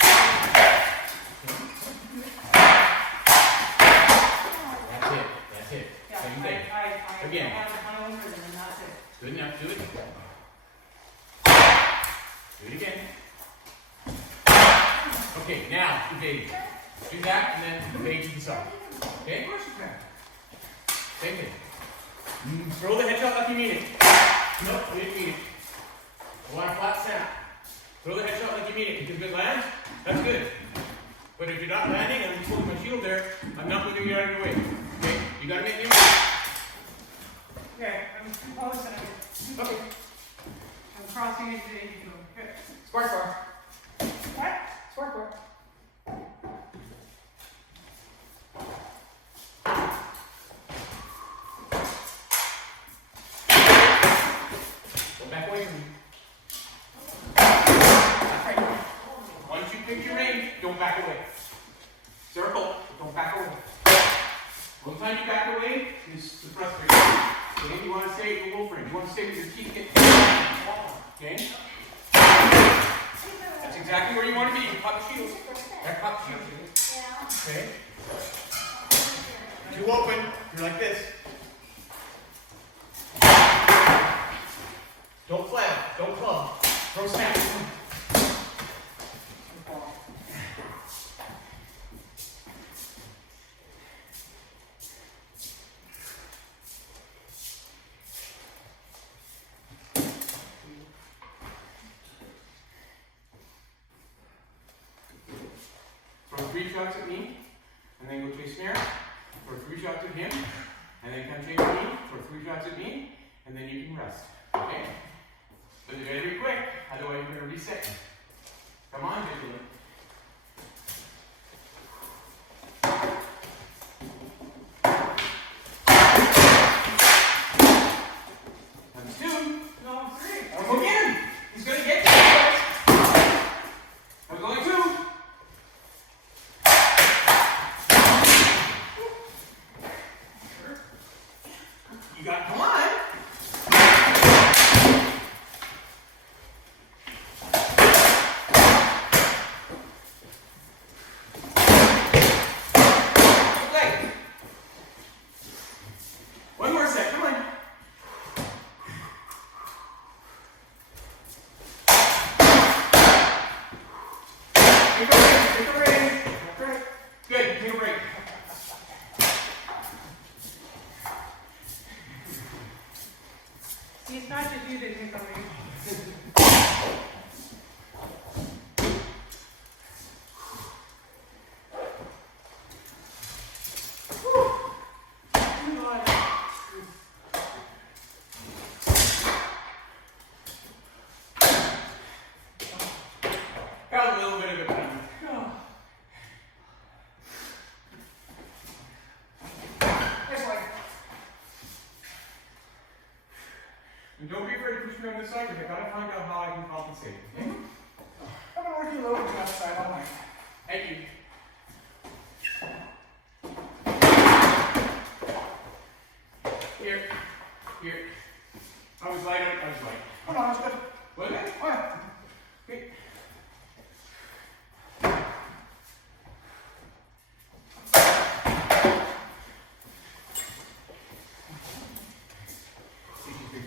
That's it. That's it. Yeah, Same thing. I Again. have my own rhythm and that's it. Good enough. Do it. Do it again. Okay, now evade. Do that and then evade to the side. Okay? Of course you can. Same thing. Throw the headshot like you mean it. Nope, you didn't mean it. I want a flat snap. Throw the headshot like you mean it. Because if it lands, that's good. But if you're not landing, I'm just holding my shield there, I'm not moving you out of your way. Okay? You gotta make the impact. Okay, I'm close and Okay. I'm crossing into the engine mode. Good. Spark bar. What? Spark bar. Go back away from me. Once you pick your range, don't back away. Circle, but don't back away. One time you back away is the frustration. Okay, you want to stay at your wolf range. You want to stay with your teeth getting okay? That's exactly where you want to be. Pop the shield. That pop the shield. Okay? Too open. You're like this. Don't flat. Don't club. Throw snap. Throw 3 shots at me, and then go chase snare. Throw 3 shots at him, and then come chase me. Throw 3 shots at me, and then you can rest. Okay? But you gotta be quick, otherwise you're gonna reset. Come on, Vigilant. Times 2. No, 3. Or go again. He's gonna get you. I'm going 2. You got, come on. Leg. One more set, come on. Take a break, take a break. Great. Good, take a break. See, it's not just you that can come in. Got a little bit of it coming. Nice leg. And don't be afraid to push me on this side because I gotta find out how I can compensate. Okay? I've been working low to the left side all night. Thank you. Here. Here. I was light. Come on, that's good. Was it? Oh, yeah. Okay.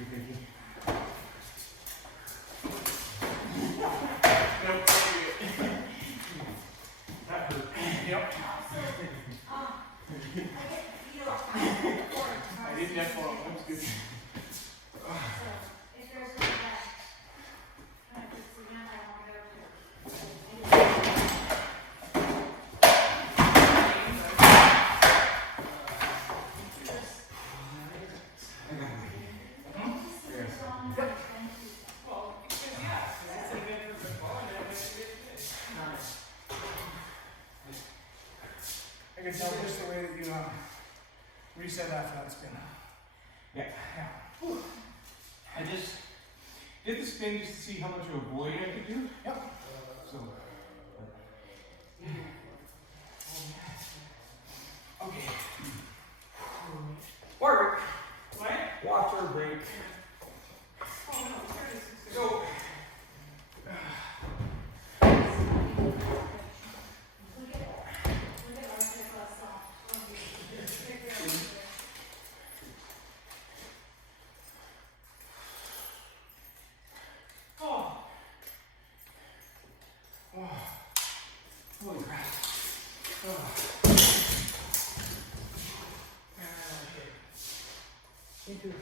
Thank you. Nope. That hurt. Yep. I didn't have fall. That was good. Well, because yes, it's an event for football and then it's I can tell just the way that you reset after that spin. Yeah. Yeah. I just did the spin just to see how much of a void I could do. Yep. So. Okay. Water What? break. Water break. Oh, no, it's So. Me too.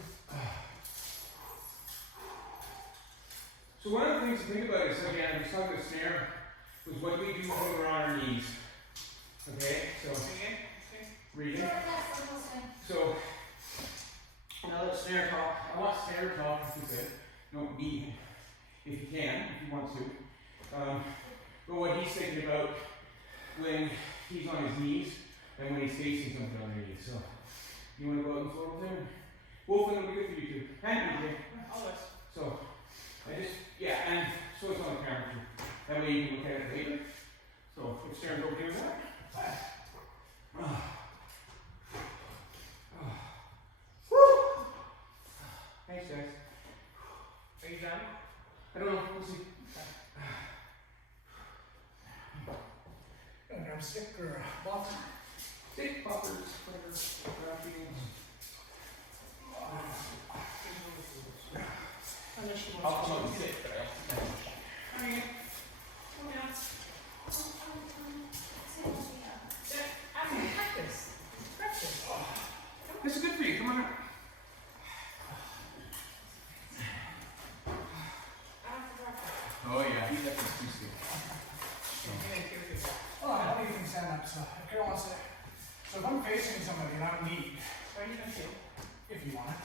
So one of the things to think about is, again, we saw the snare, was what do we do when we're on our knees? Okay, so, read it. So, now let's snare talk. I want snare talk, as you said. Don't be, if you can, if you want to. But what he's thinking about when he's on his knees and when he's facing something underneath. So, you want to go out and floor with him? Wolf, it'll be good for you too. And BJ. So, and so it's on the camera too. That way you can look at it later. So, if Sharon's okay with that. Thanks, guys. Are you done? I don't know, we'll see. Gonna grab a stick or a bottle. Stick, poppers, flavors, wrappings. I'll come up and sit, but I'll Alright. Come on. After practice. Practice. This is good for you, come on up. Oh yeah, he's up to too. Oh, I don't even stand up, so if Carol wants to. So if I'm facing somebody and I'm knee, Where are you gonna sit? if you want it.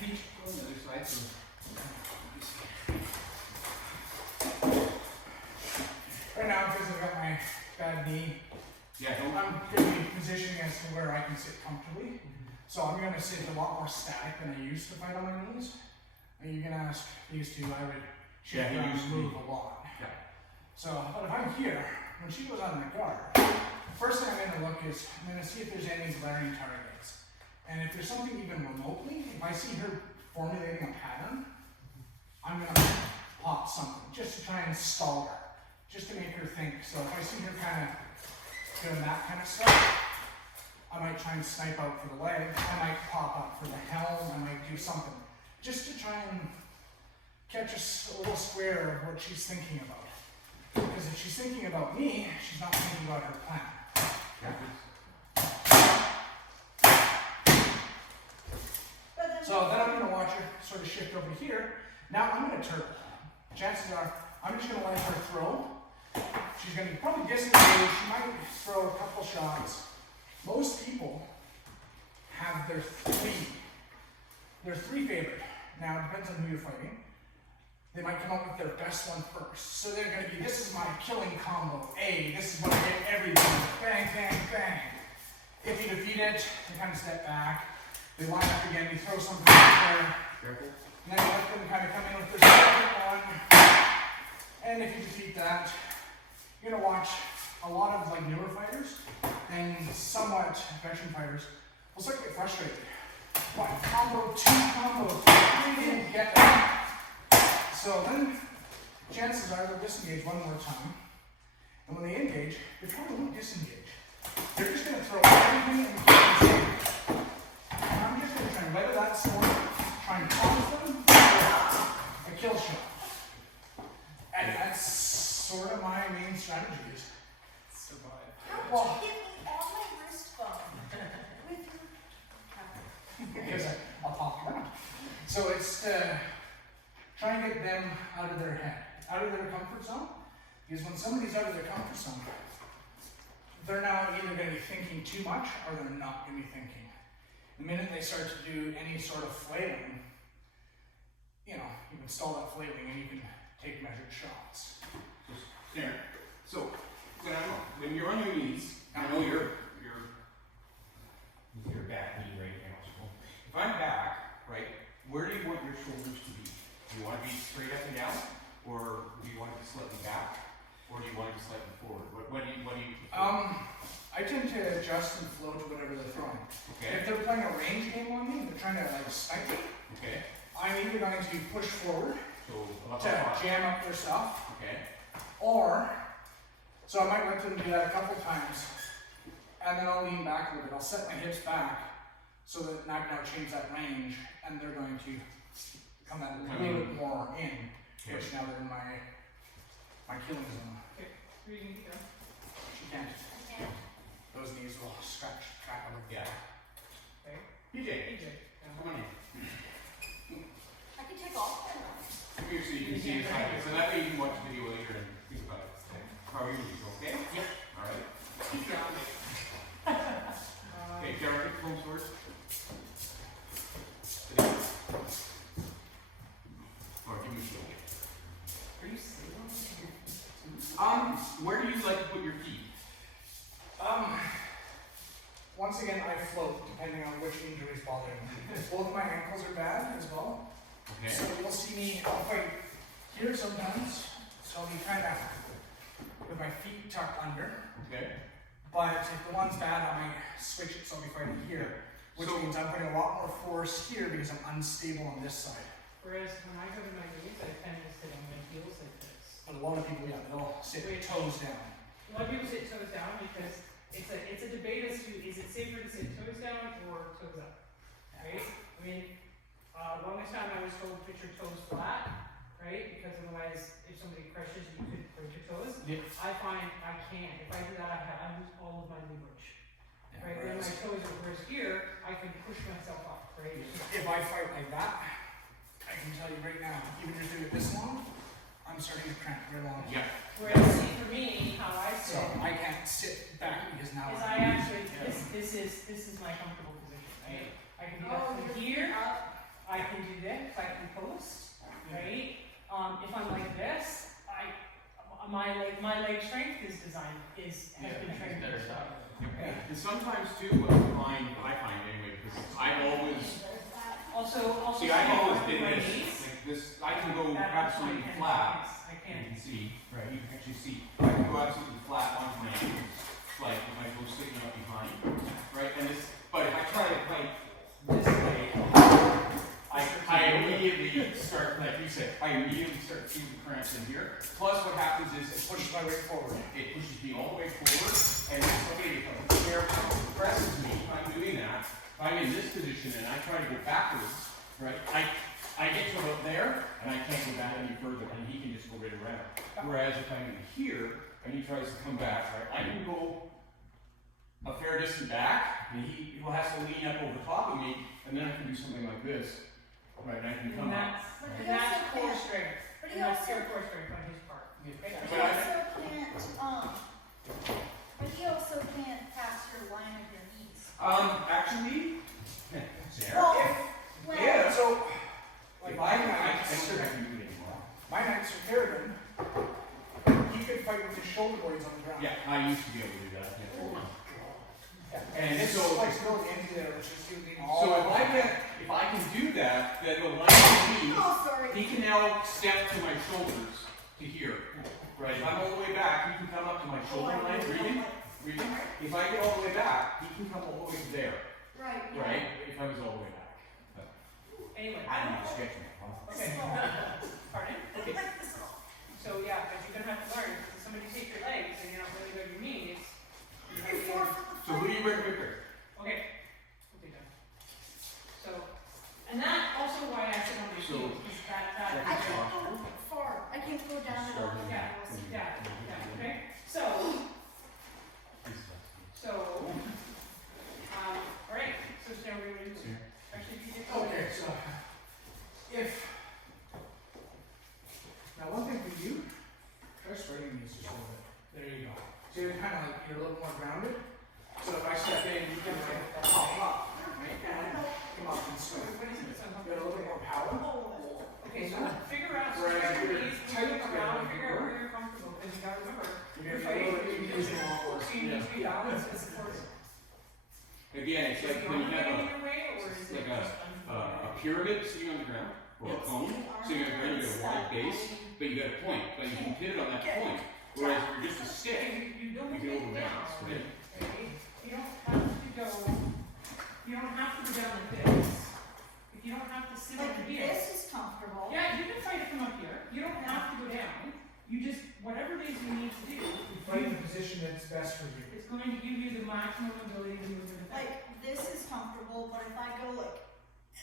Peach, go on the other side. So. Right now, because I've got my bad knee, Yeah, don't. I'm going to be positioning as to where I can sit comfortably. So I'm going to sit a lot more static than I used to fight on my knees. And you can ask, used to, I would shift he around used and to. move a lot. Yeah. So, but if I'm here, when she goes on my guard, the first thing I'm going to look is, I'm going to see if there's any glaring targets. And if there's something even remotely, if I see her formulating a pattern, I'm going to pop something, just to try and stall her, just to make her think. So if I see her kind of doing that kind of stuff, I might try and snipe out for the leg, I might pop up for the helm, I might do something, just to try and catch a little square of what she's thinking about. Because if she's thinking about me, she's not thinking about her plan. So then I'm going to watch her sort of shift over here. Now I'm going to turtle. Chances are, I'm just going to let her throw. She's going to probably disengage. She might throw a couple shots. Most people have their three favorite. Now it depends on who you're fighting. They might come up with their best one first. So they're going to be, this is my killing combo A. This is what I hit every time. Bang, bang, bang. If you defeat it, they kind of step back. They line up again, you throw something out there. Careful. And then you let them kind of come in with their second one. And if you defeat that, you're going to watch a lot of like newer fighters and somewhat veteran fighters will start to get frustrated. What? Combo, two combos, three didn't get that. So then, chances are they'll disengage one more time. And when they engage, they probably won't disengage. They're just going to throw everything in the kitchen. And I'm just going to try and weather that storm, try and punish them with a kill shot. And that's sort of my main strategy is Survive. How would you give me all my wrist bone with your because I'll pop around. So it's to try and get them out of their head, out of their comfort zone. Because when somebody's out of their comfort zone, they're now either going to be thinking too much or they're not going to be thinking. The minute they start to do any sort of flailing, you know, you can stall that flailing and you can take measured shots. There. So, when you're on your knees, I know you're back knee right now. So if I'm back, right, where do you want your shoulders to be? Do you want to be straight up and down, or do you want to be slightly back, or do you want to be slightly forward? What do you prefer? I tend to adjust and flow to whatever they're throwing. Okay. If they're playing a range game on me, they're trying to like snipe me, Okay. I'm either going to push forward So to jam up their stuff, Okay. or, so I might let them do that a couple times, and then I'll lean back a little bit. I'll set my hips back so that I've now changed that range, and they're going to come that a little bit more in, which now they're in my killing zone. Okay, who are you gonna go? She can't. Those knees will scratch, crack a little. Yeah. Okay. PJ, come on in. I can take off my mask. Come here so you can see inside. So that way you can watch the video later and think about it. How are you? Okay? Yep. Alright. Keep going. Okay, Karen, pick the phone first. Or give me a show. Are you sitting? Where do you like to put your feet? Once again, I float depending on which injury is bothering me. Both my ankles are bad as well. Okay. So you'll see me, I'll fight here sometimes. So I'll be kind of with my feet tucked under. Okay. But if the one's bad, I might switch it so I'll be fighting here. Which So- means I'm putting a lot more force here because I'm unstable on this side. Whereas when I go to my knees, I tend to sit on my heels like this. But a lot of people, yeah, they'll sit toes down. A lot of people sit toes down because it's a debate as to is it safer to sit toes down or toes up, right? I mean, longest time I was told put your toes flat, right? Because otherwise, if somebody crushes you, could break your toes. Yeah. I find I can't. If I do that, I lose all of my leverage. Right? When my toes are reversed here, I can push myself up, right? If I fight like that, I can tell you right now, even if you do it this long, I'm starting to cramp right along. Yeah. Whereas see for me, how I So sit I can't sit back because now is I actually this is my comfortable position, right? I can do that from here. I can do this, I can post, right? If I'm like this, my leg strength is designed has been trained to this. And sometimes too, what I find anyway, because I've always, Also see, I've always on been my this, knees, like this, I can go that absolutely actually flat. I You can. can see, right, you can actually see, I can go absolutely flat onto my ankles, like with my toes sticking out behind, right, and this, but if I try to fight this way, I immediately start, like you said, I immediately start feeling the cramps in here. Plus what happens is it pushes my weight forward. It pushes me all the way forward, and it's okay, if the chair presses me, if I'm doing that, if I'm in this position and I try to go backwards, right, I get to about there, and I can't go back any further, and he can just go right around. Whereas if I'm in here, and he tries to come back, right, I can go a fair distance back, and he will have to lean up over top of me, and then I can do something like this. Right, and I can come And up. that's core strength. But And he that's also, pure core strength on his part. but But he I- also can't pass your line of your knees. Actually, Sarah, Well, well, Yeah, so if like I don't think I can do it anymore. my nights are Kerrigan, he could fight with his shoulder blades on the ground. Yeah, I used to be able to do that. And And it's so- flexibility into there, which is using all. So if I can do that, then the line of knees, oh, sorry. he can now step to my shoulders to here. Right, if I'm all the way back, he can come up to my shoulder line, breathing. If I get all the way back, he can come all the way to there. Right, yeah. Right, if I was all the way back. Anyway. I don't know, sketch me. Okay. Pardon? I don't like this at all. So yeah, but you're gonna have to learn. If somebody takes your legs and you're not really good at your knees, you have Before to. for the So who do you bring quicker? Okay. We'll be done. So, and that also why I sit on my So- heels is that I can't go far. I can't go down at all. yeah, okay. So, all right. So Sarah, we're going to actually if you get Okay, so if now one thing for you, try spreading these just a little bit. There you go. So you're kind of like you're a little more grounded. So if I step in, you can like pop up, come up and swing. What is it? So, You got a little bit more power. okay, so figure out Right, straight you're knees, tight move around, together. figure out where you're comfortable, because you gotta remember, You're using all so force. you need to be balanced as supports. Again, it's Is like the when you arm have getting in your way, or is it like just a pyramid sitting on the ground, or a cone sitting on the ground, you got a wide base, but you got a point, but you can pivot on that point. Whereas if you're just a stick, You don't you get can down, overbalance, right? right? You don't have to go down like this. If you don't have to sit Like over here. this is comfortable. Yeah, you can fight it from up here. You don't have to go down. You just, whatever it is you need to do, Find the position that's best for you. it's going to give you the maximum ability to move in the fight. Like this is comfortable, but if I go like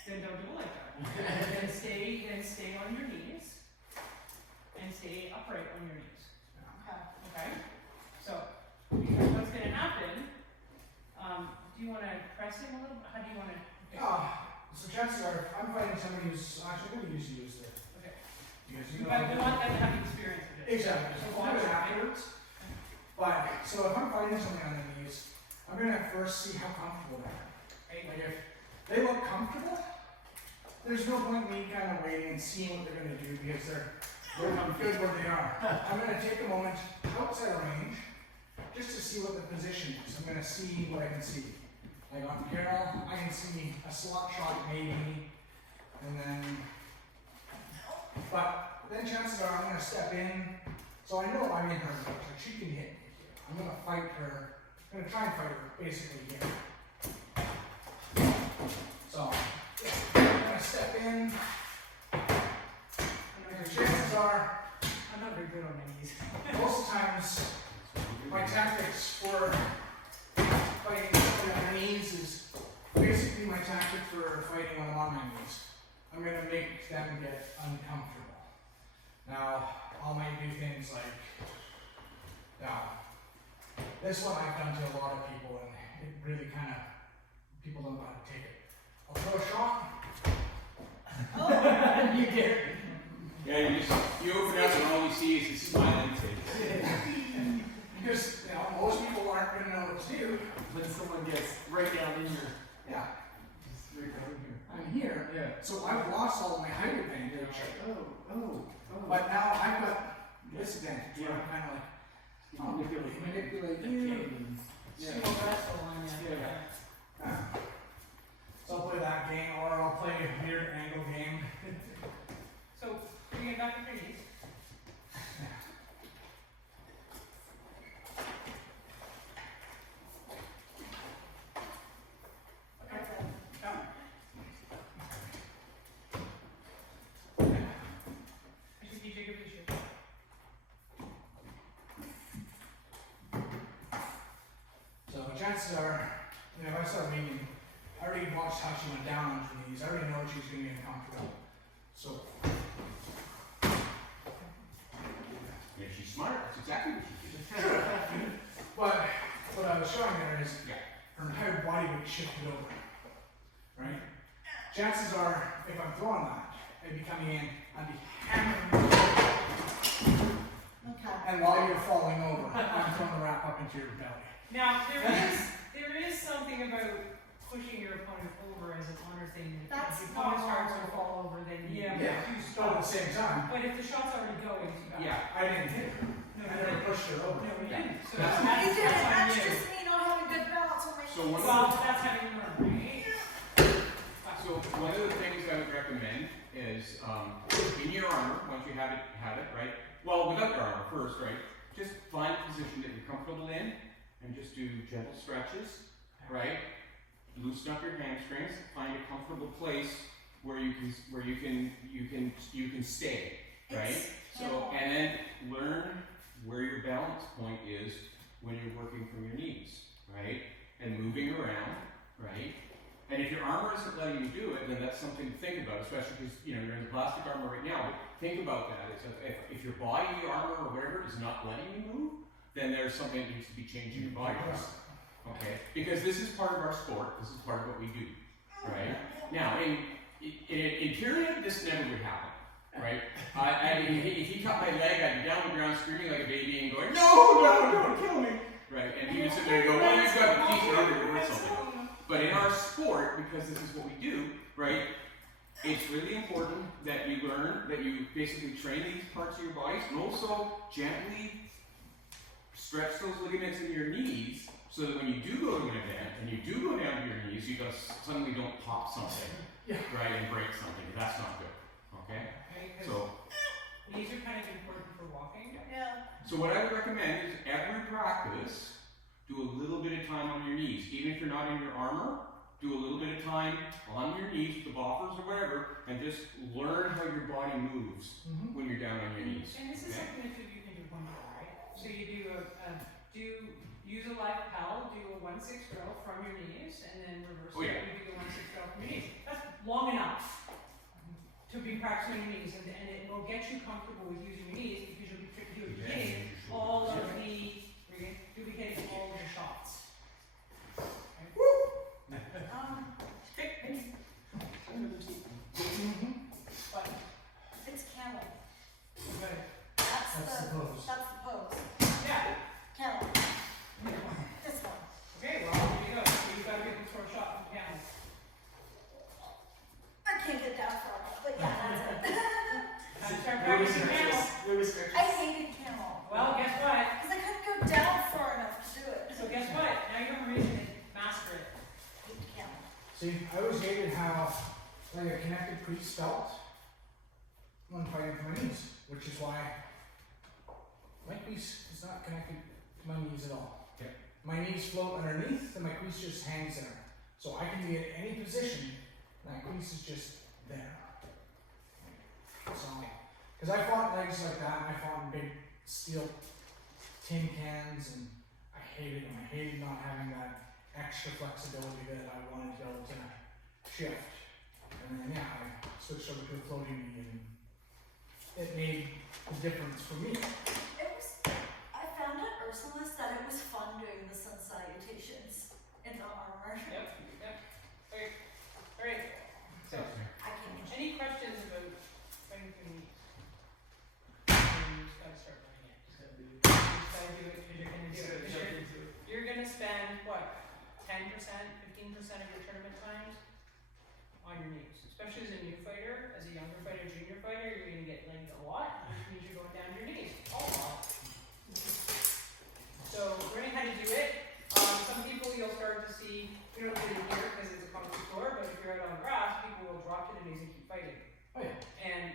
Then don't do it like that. then stay on your knees. And stay upright on your knees. okay. Okay? So, because what's going to happen, do you want to press him a little? How do you want to So chances are, if I'm fighting somebody who's actually going to use their. Okay. Because But we want them to have experience with it. Exactly. So we'll do it afterwards. But so if I'm fighting somebody on their knees, I'm gonna first see how comfortable they are. Right? Like if they look comfortable, there's no point in me kind of waiting and seeing what they're gonna do because they're good where they are. I'm gonna take a moment outside of range just to see what the position is. I'm gonna see what I can see. Like on Carol, I can see a slot shot maybe, and then, but then chances are I'm gonna step in. So I know I'm in her range, like she can hit me here. I'm gonna fight her. I'm gonna try and fight her basically here. So I'm gonna step in. And the chances are, I'm not very good on my knees. most times, my tactics for fighting somebody on their knees is basically my tactic for fighting when I'm on my knees. I'm gonna make them get uncomfortable. Now, I might do things like, this one I've done to a lot of people, and it really kind of, people don't know how to take it. I'll throw a shot. Oh, you get it. Yeah, you open up and all you see is his smiling face. Because, most people aren't going to know what to do. When someone gets right down in your, Yeah, just right down in here. I'm here. Yeah. So I've lost all of my height advantage. Oh. But now I've got this advantage where I'm kind of like, manipulate you. Yeah. Single wrestle on you. Yeah. So I'll play that game, or I'll play a weird angle game. So, bring it back to your knees. Actually, DJ, give it a shake. So chances are, if I start reading, I already watched how she went down on her knees. I already know she's going to be uncomfortable. So, Yeah, she's smart. That's exactly what she did. but what I was showing there is her entire body weight shifted over, right? Chances are, if I'm throwing that, I'd be coming in, I'd be hammering you. Okay. And while you're falling over, I'm throwing the wrap up into your belly. Now, there is something about pushing your opponent over as an honor thing. That's if the opponent not starts to honorable. fall over, then you Yeah, you still at the same time. But if the shot's already going, too bad. Yeah. I didn't hit her. No, I you never didn't. pushed her over. No, we didn't. So That's- that's You did it, on that's you. just me not having good balance on my So knees. one of Well, that's having learned, right? So one of the things I would recommend is in your armor, once you have it, right? Well, without your armor first, right? Just find a position that you're comfortable in, and just do gentle stretches, right? Loosen up your hamstrings. Find a comfortable place where you can stay, right? So and then learn where your balance point is when you're working from your knees, right? And moving around, right? And if your armor isn't letting you do it, then that's something to think about, especially because you're in the plastic armor right now. But think about that. If your body armor or whatever is not letting you move, then there's something that needs to be changed in your body armor. Okay? Because this is part of our sport. This is part of what we do, right? Now, in period, this never would happen, right? If he cut my leg, I'd be down on the ground screaming like a baby and going, no, don't kill me, right? And he would sit there and go, well, you've got to teach her to do something. But in our sport, because this is what we do, right, it's really important that you learn, that you basically train these parts of your bodies, and also gently stretch those ligaments in your knees, so that when you do go to an event, and you do go down to your knees, you suddenly don't pop something, right, and break something. That's not good, okay? Right? 'Cause So, knees are kind of important for walking. Yeah. so what I would recommend is every practice, do a little bit of time on your knees. Even if you're not in your armor, do a little bit of time on your knees with the boppers or whatever, and just learn how your body moves when you're down on your knees. And this is Okay? something that you can do one day, right? So you use a live PAL, do a 1-6 drill from your knees, and then reverse Oh, yeah. it, you do the 1-6 drill from your knees. That's long enough to be practicing your knees, and it will get you comfortable with using your knees, because you'll be hitting all of the, you'll be hitting all of the shots. Okay? Now you're reading it, master it. Yeah. See, I always hated how like a connected crease felt when fighting for my knees, which is why my crease is not connected to my knees at all. Yep. My knees float underneath and my crease just hangs there. So I can be in any position and that crease is just there. So, because I fought legs like that, I fought in big steel tin cans and I hated them. I hated not having that extra flexibility that I wanted to be able to shift. And then yeah, I switched over to a floating knee and it made a difference for me. I found at Ursula's that it was fun doing the sun salutations in the armor. Yep. Alright. Alright. So, I can't. any questions about fighting for knees? You just gotta start running it. You just gotta do it because you're gonna do it. 'Cause you're gonna spend what? 10%, 15% of your tournament times on your knees. Especially as a new fighter, as a younger fighter, junior fighter, you're gonna get laid a lot, which means you're going down to your knees. A lot. So learning how to do it. Some people you'll start to see, you don't do it here because it's a concrete floor, but if you're out on grass, people will drop to the knees and keep fighting. Oh yeah. And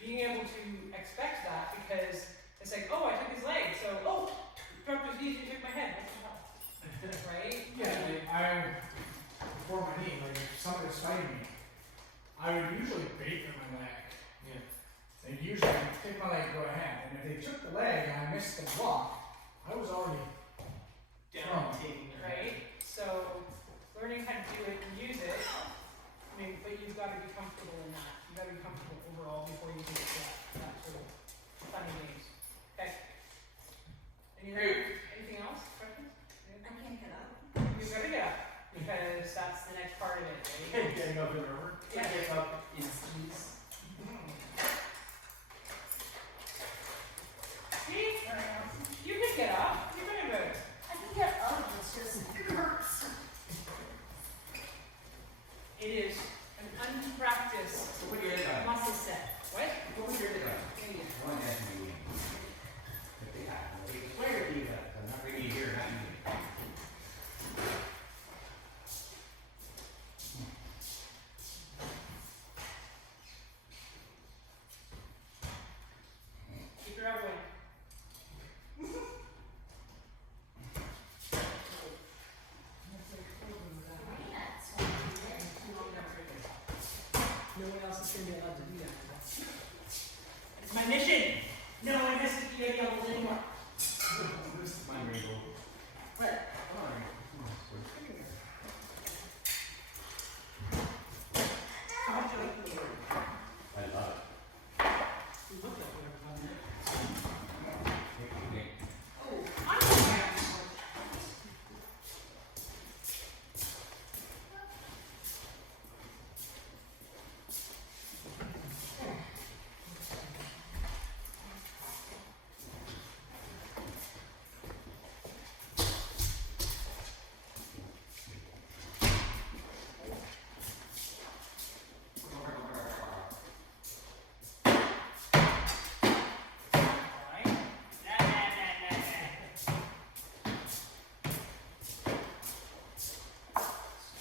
being able to expect that because it's like, oh, I took his leg, so dropped his knees, you took my head. What the hell? Right? Yeah, I before my knee, like if somebody was fighting me, I would usually bait for my leg. Yeah. They'd usually take my leg, go ahead, and if they took the leg and I missed the block, I was already Down, right? So learning how to do it and use it. I mean, but you've got to be comfortable in that. You've got to be comfortable overall before you can get that sort of fun and games. Okay. Anything else? Questions? I can't get up. You've got to get up because that's the next part of it, right? Getting up in armor. Yeah. Getting up in skis. See? You can get up. You're good about it. I can get up, it's just, it hurts. It is an unpracticed So what do you think? muscle set. What? What was your idea? I want to ask you. If they have, where do you have? I'm not really here, not you. Keep your elbow in. No one else is going to be allowed to do that. It's my mission. No one has to be able anymore. This is my rainbow. What? Come on, come on, squirt. How much you like the word? I love it. You look at whatever on there. Okay. Oh, I'm going to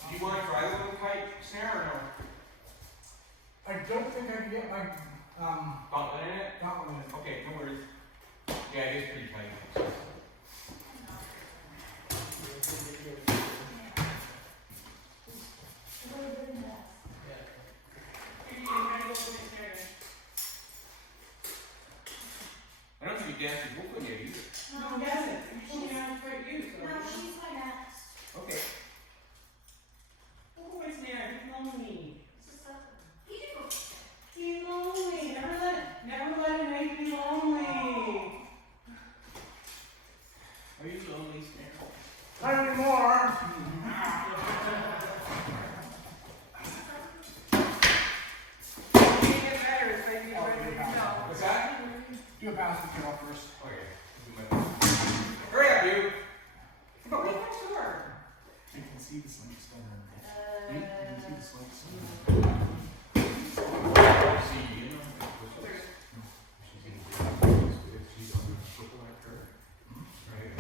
Do you want to try the little kite snare or no? I don't think I can get my Gauntlet in it? gauntlet in. Okay, no worries. Yeah, it is pretty tight. So. I don't think you danced your book yet either. No, he hasn't. You told me I was right you, so. No, she's my next. Okay. Oh, it's there. He's lonely. This is such a He's lonely. Never let a night be lonely. Are you lonely, Snare? Not anymore. You get better if I get ready to go. What's that? Do a basket kill first. Okay. Hurry up, dude. Come on, next door. I can see the sling still in there. Uh, You can see the sling still in there. See, you know. She's on the purple actor. Right?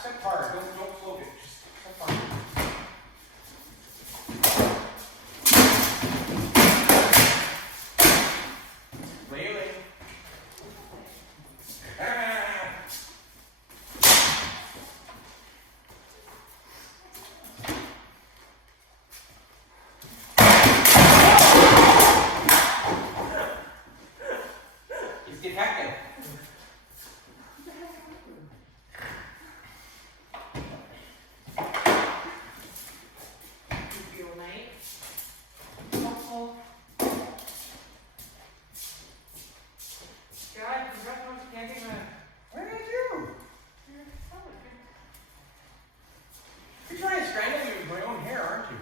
step hard. Don't slow it. Just step hard. Lay. It's detected. You feel nice, helpful. God, the rest of us can't even. What did I do? You're trying to strangle me with my own hair, aren't you?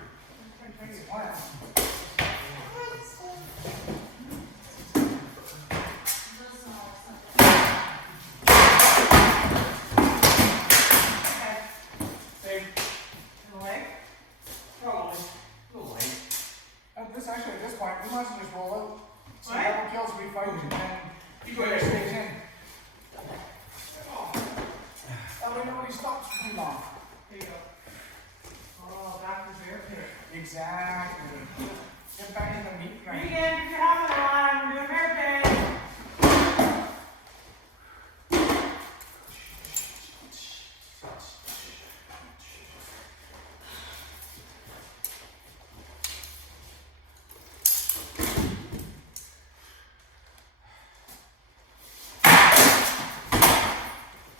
Okay. In the leg? Probably. A little late. At this point, we might as well just roll out. See What? how kills we fight and then You go ahead. stays in. That way nobody stops for too long. There you go. Oh, back to your pit. Exactly. Get back in the meat grind. Regan, put your helmet on. We're doing bear pit.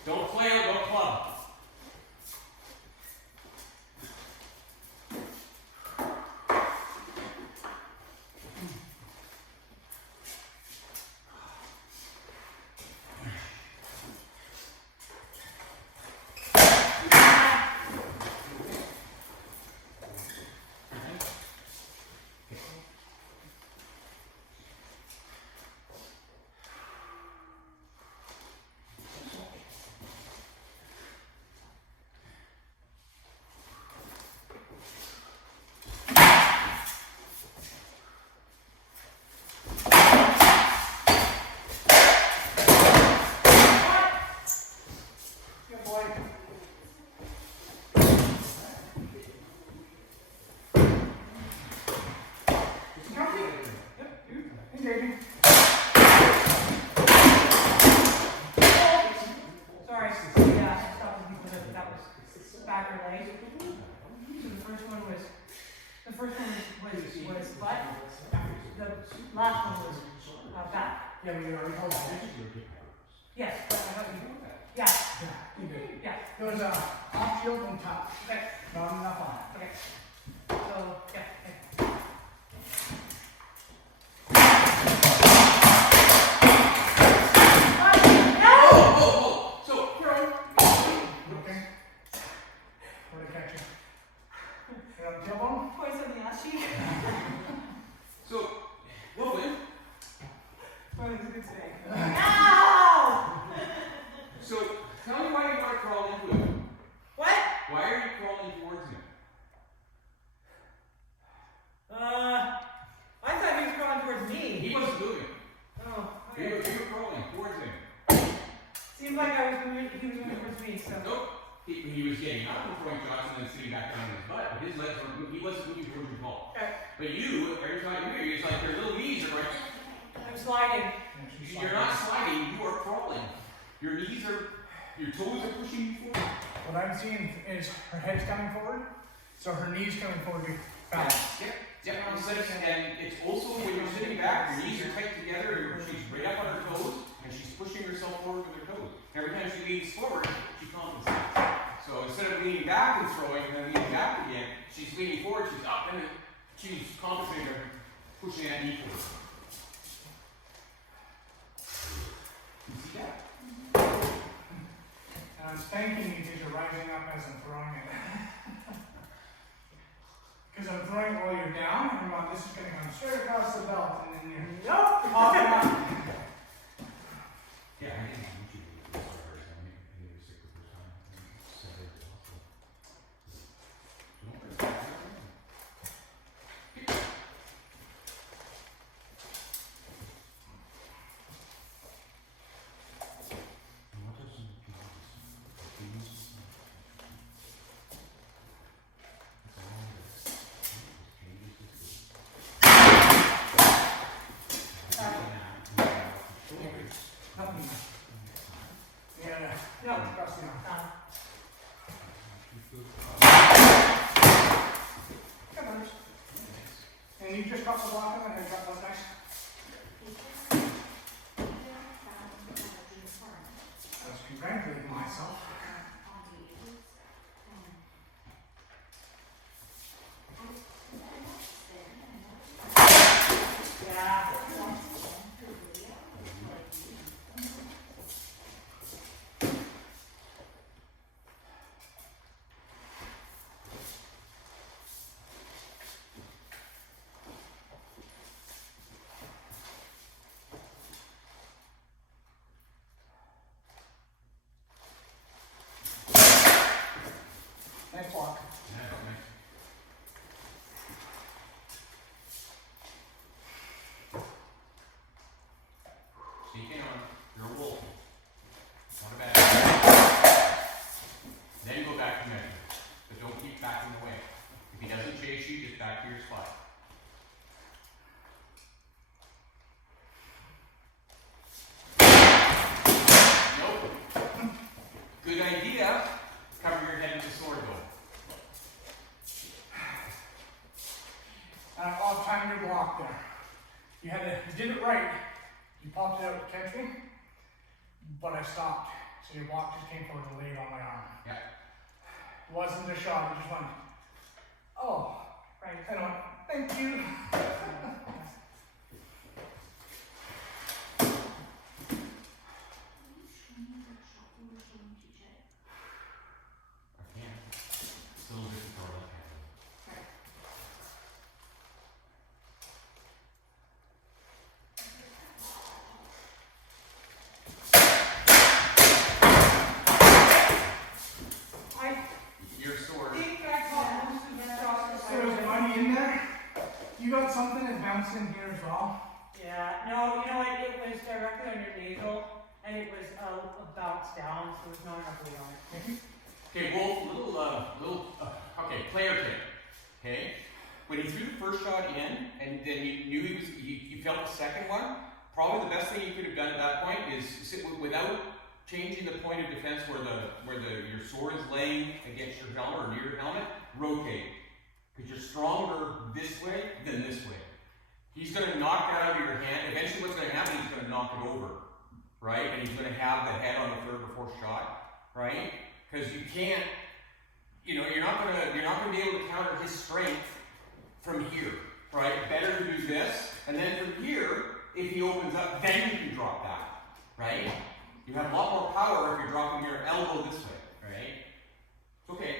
Don't flail, don't club. Good boy. Engaging. Sorry, yeah, I stopped looking for that was back or leg. So the first one was butt. The last one was back. Yeah, we already told you. Yes, but I got you. Yeah, Yeah, you did. yeah. There was a off shield and top. Okay, Not enough on it. okay. So yeah. Okay. Oh! So, Carol. Okay. Where'd I catch you? You on the tailbone? Voice on the ass cheek. So, we'll win. Voice is a good today. Ow! So, tell me why you want to crawl into it. What? Why are you crawling towards him? I thought he was crawling towards me. He wasn't moving. Oh, You okay. were crawling towards him. Seems like he was moving towards me, so. Nope. He was getting up and throwing shots and then sitting back down on his butt. But his legs were, he wasn't moving towards your ball. Okay. But you, every time you hear, it's like your little knees are like, I'm sliding. you're not sliding, you are crawling. Your knees are, your toes are pushing you forward. What I'm seeing is her head's coming forward, so her knees coming forward to balance. Yep. And it's also when you're sitting back, your knees are tight together, and she's right up on her toes, and she's pushing herself forward with her toes. Every time she leans forward, she compensates. So instead of leaning back and throwing, and then leaning back again, she's leaning forward, she's up, and then she's compensating her, pushing that knee forward. You see that? And I'm spanking you because you're rising up as I'm throwing it. Because I'm throwing it while you're down, and I'm on, this is going to come straight across the belt, and then you're Nope. popping up. Yeah, I didn't want you to do this hard. I made it sick the first time. So it was awful. Don't worry about it. And what does it do? across the block and then I got those guys. I was congratulating myself. Yeah. Nice block. Sneak in on. You're a wolf. Not a bad. Then go back to measure. But don't keep backing away. If he doesn't chase you, just back to your spot. Nope. Good idea. Cover your head with the sword though. I'll time your block there. You did it right. You popped it out to catch me, but I stopped. So your block just came forward and laid on my arm. Yeah. It wasn't a shot, it just went, oh, Right. and I went, thank you. I can't. It's a little different for a left-handed. I Your sword. think I caught most of the shots. There was money in there. You got something that bounced in here as well. Yeah, no, you know what, it was directly on your nasal, and it was a bounce down, so there's not enough weight on it. Okay, Wolf, okay, player tip. Okay? When he threw the first shot in, and then you knew you felt the second one, probably the best thing you could have done at that point is sit without changing the point of defense where your sword is laying against your helmet or near your helmet, rotate. Because you're stronger this way than this way. He's going to knock that out of your hand. Eventually what's going to happen is he's going to knock it over. Right? And he's going to have the head on the third or fourth shot. Right? Because you can't, you're not going to be able to counter his strength from here. Right? Better to do this. And then from here, if he opens up, then you can drop that. Right? You have a lot more power if you're dropping your elbow this way. Right? It's okay.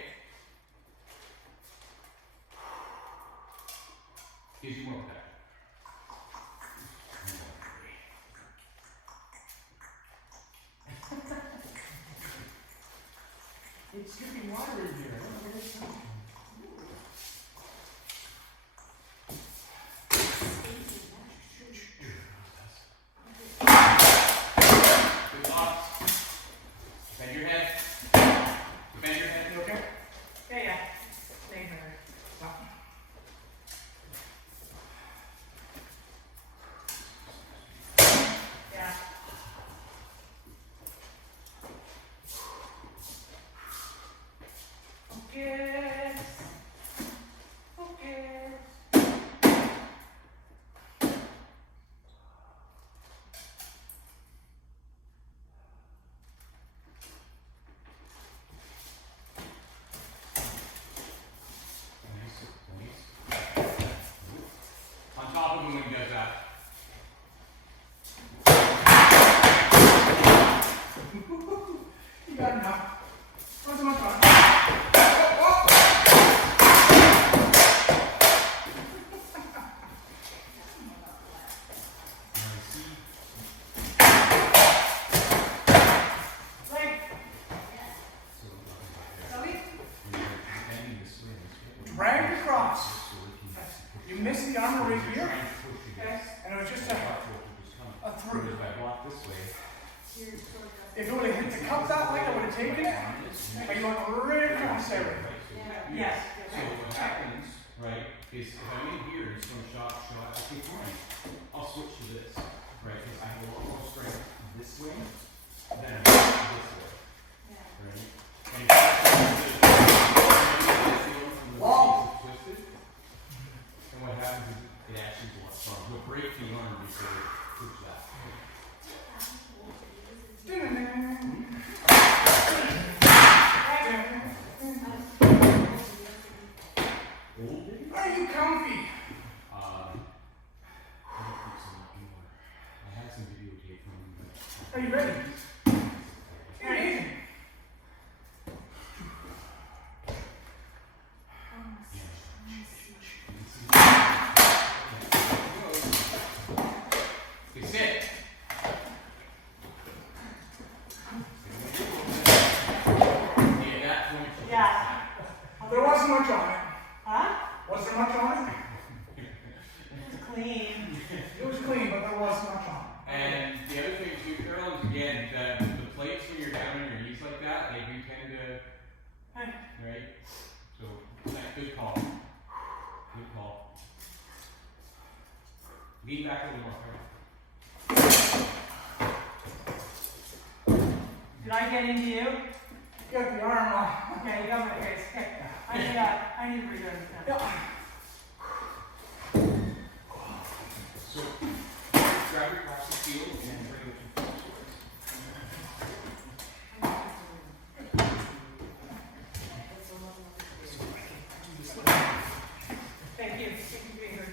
Gives you more protection. It's dripping water in here. I don't know what it's from. Good thoughts. Bend your head. Bend your head. You okay? Yeah. Same here. Yeah. Focus. Focus. Nice. On top of him when he does that. You got enough. Where's my car? Like, Zoe? Drag across. You missed the armor right here, Okay. and it was just a through. If it would have hit the cup that way, I would have taken it. But you went right across there. Yes. So what happens, right, is if I'm in here and it's going to shot, okay, fine. I'll switch to this, right, because I have a lot more strength this way than I have this way, right? And if it's twisted, and what happens is it actually Yeah. There wasn't much on it. Huh? Was there much on it? It was clean. It was clean, but there wasn't much on it. And the other thing too, Carol, is again, the plates when you're down on your knees like that, they do tend to, right? So, good call. Good call. Lean back a little more, Carol. Did I get into you? Get the arm off. Okay, you got my face. Okay. I need to redo this now. Yeah. So, grab your cross the field and then bring it to Thank you. Thank you for being here.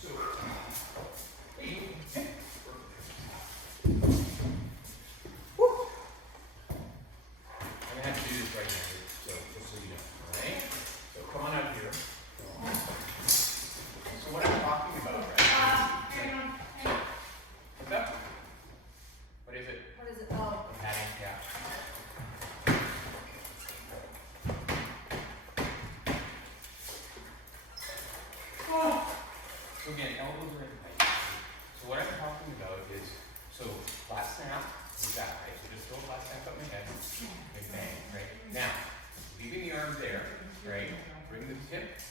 So, I'm gonna have to do this right now, so just so you know, alright? So come on up here. So what I'm talking about, right? Hang on. What's up? What is it? What is it? Oh. Padding, yeah. So again, elbows are in the height. So what I'm talking about is, so flat snap is that, right? So just throw a flat snap up my head, and bang, right? Now, leaving the arm there, right? Bring the tip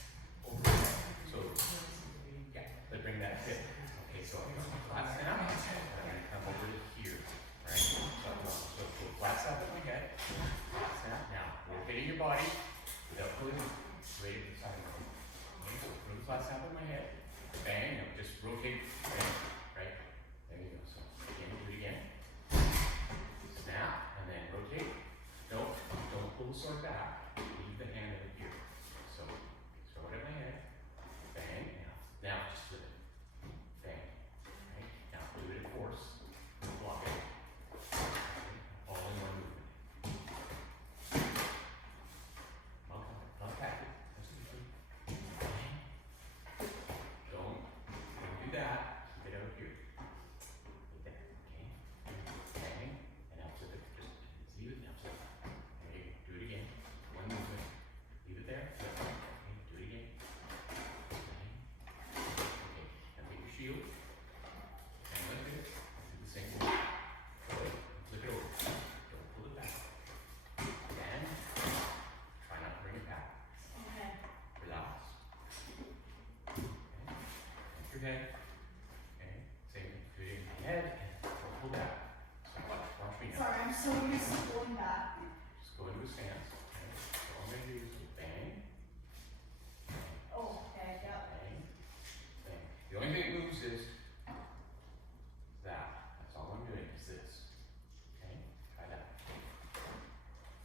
over the head. So, yeah, but bring that tip. Okay, so I'm going to flat snap, and I'm going to come over to here, right? So flat snap at my head, flat snap. Now, rotating your body without pulling right at the side of me. Okay, so throw the flat snap at my head, bang, now just rotate, bang, right? There you go. So again, do it again. Snap, and then rotate. No, don't pull the sword back. Leave the hand over here. So throw it at my head. Bang. Now just flip it. Bang. Right? Now do it in force. Block it. Okay. All in one movement. Not pack it. Bang. Don't do that. Keep it out here. Right there. Okay. Bang. And now flip it. Just leave it. Now flip it. There you go. Do it again. One movement. Leave it there. Flip it. Okay. Do it again. Bang. Okay. Now take your shield. Hang like this. Do the same thing. Pull it. Flip it over. Don't pull it back. Again. Try not to bring it back. Okay. Relax. Okay. Lift your head. Okay. Same thing. Do it in your head and don't pull back. So watch me now. Sorry, I'm so used to pulling back. Just go into a stance. Okay. So all I'm gonna do is go bang, Oh, okay, yeah. bang, bang. The only thing that moves is that. That's all I'm doing is this. Okay. Try that.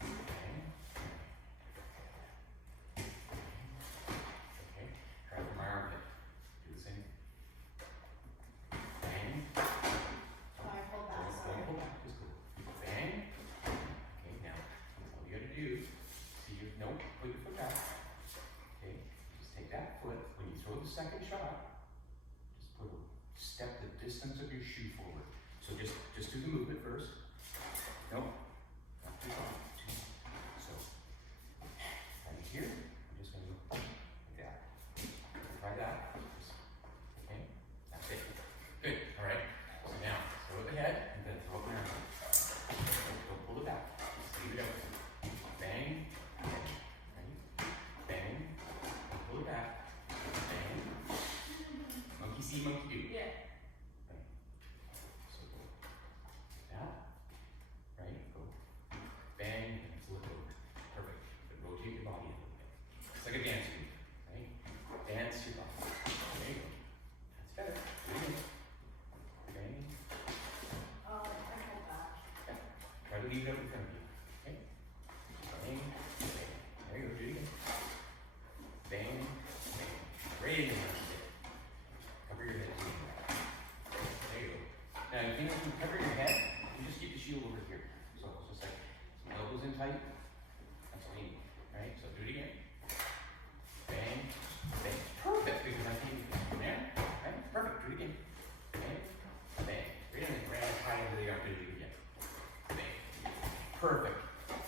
Bang. Okay. Try from my armpit. Do the same. Bang. Oh, I pulled back, sorry. Don't pull back, just go bang. Okay, now, all you gotta do, see your, no, put your foot back. Okay, just take that foot, when you throw the second shot, just put a step the distance of your shoe forward. So just do the movement first. Nope, not too far. So, right here, I'm just gonna go like that. Try that. Okay, that's it. Good, all right. So now, throw it ahead, and then throw it around. Don't pull it back. Just leave it out. Bang. Right? Bang. Don't pull it back. Bang. Monkey see, monkey do. Yeah. Bang. So go like that.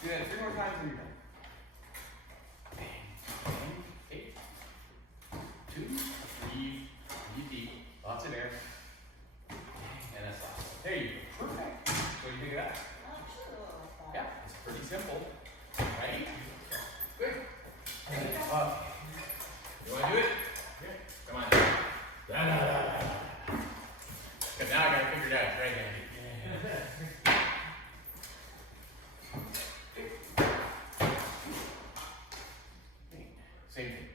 Do that 3 more times and you're done. Bang, bang, 8, 2, breathe deep, lots of air. And that's last one. There you go. Perfect. What do you think of that? Yeah, it's pretty simple. Right? Good. And then up. You want to do it? Yeah. Come on. Da, da, da, da. Because now I got to figure it out. It's right-handed. Same thing.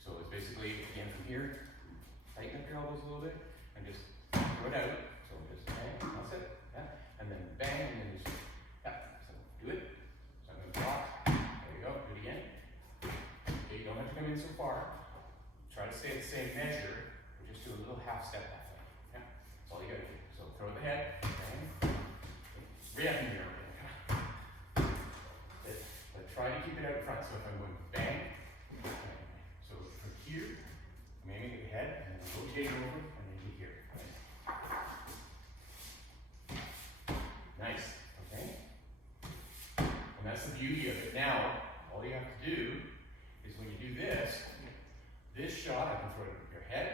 So it's basically, again, from here, tighten up your elbows a little bit, and just throw it out. So just bang, that's it. Yeah. And then bang, and then just, yeah. So do it. So I'm going to block. There you go. Do it again. Okay, you don't have to come in so far. Try to stay at the same measure, but just do a little half step that way. Yeah. That's all you got to do. So throw the head, bang. Right up in here. But try to keep it out in front. So if I'm going bang, so from here, I'm aiming at the head, and then rotate over, and then to here. Nice. Okay? And that's the beauty of it. Now, all you have to do is when you do this shot, I can throw it at your head,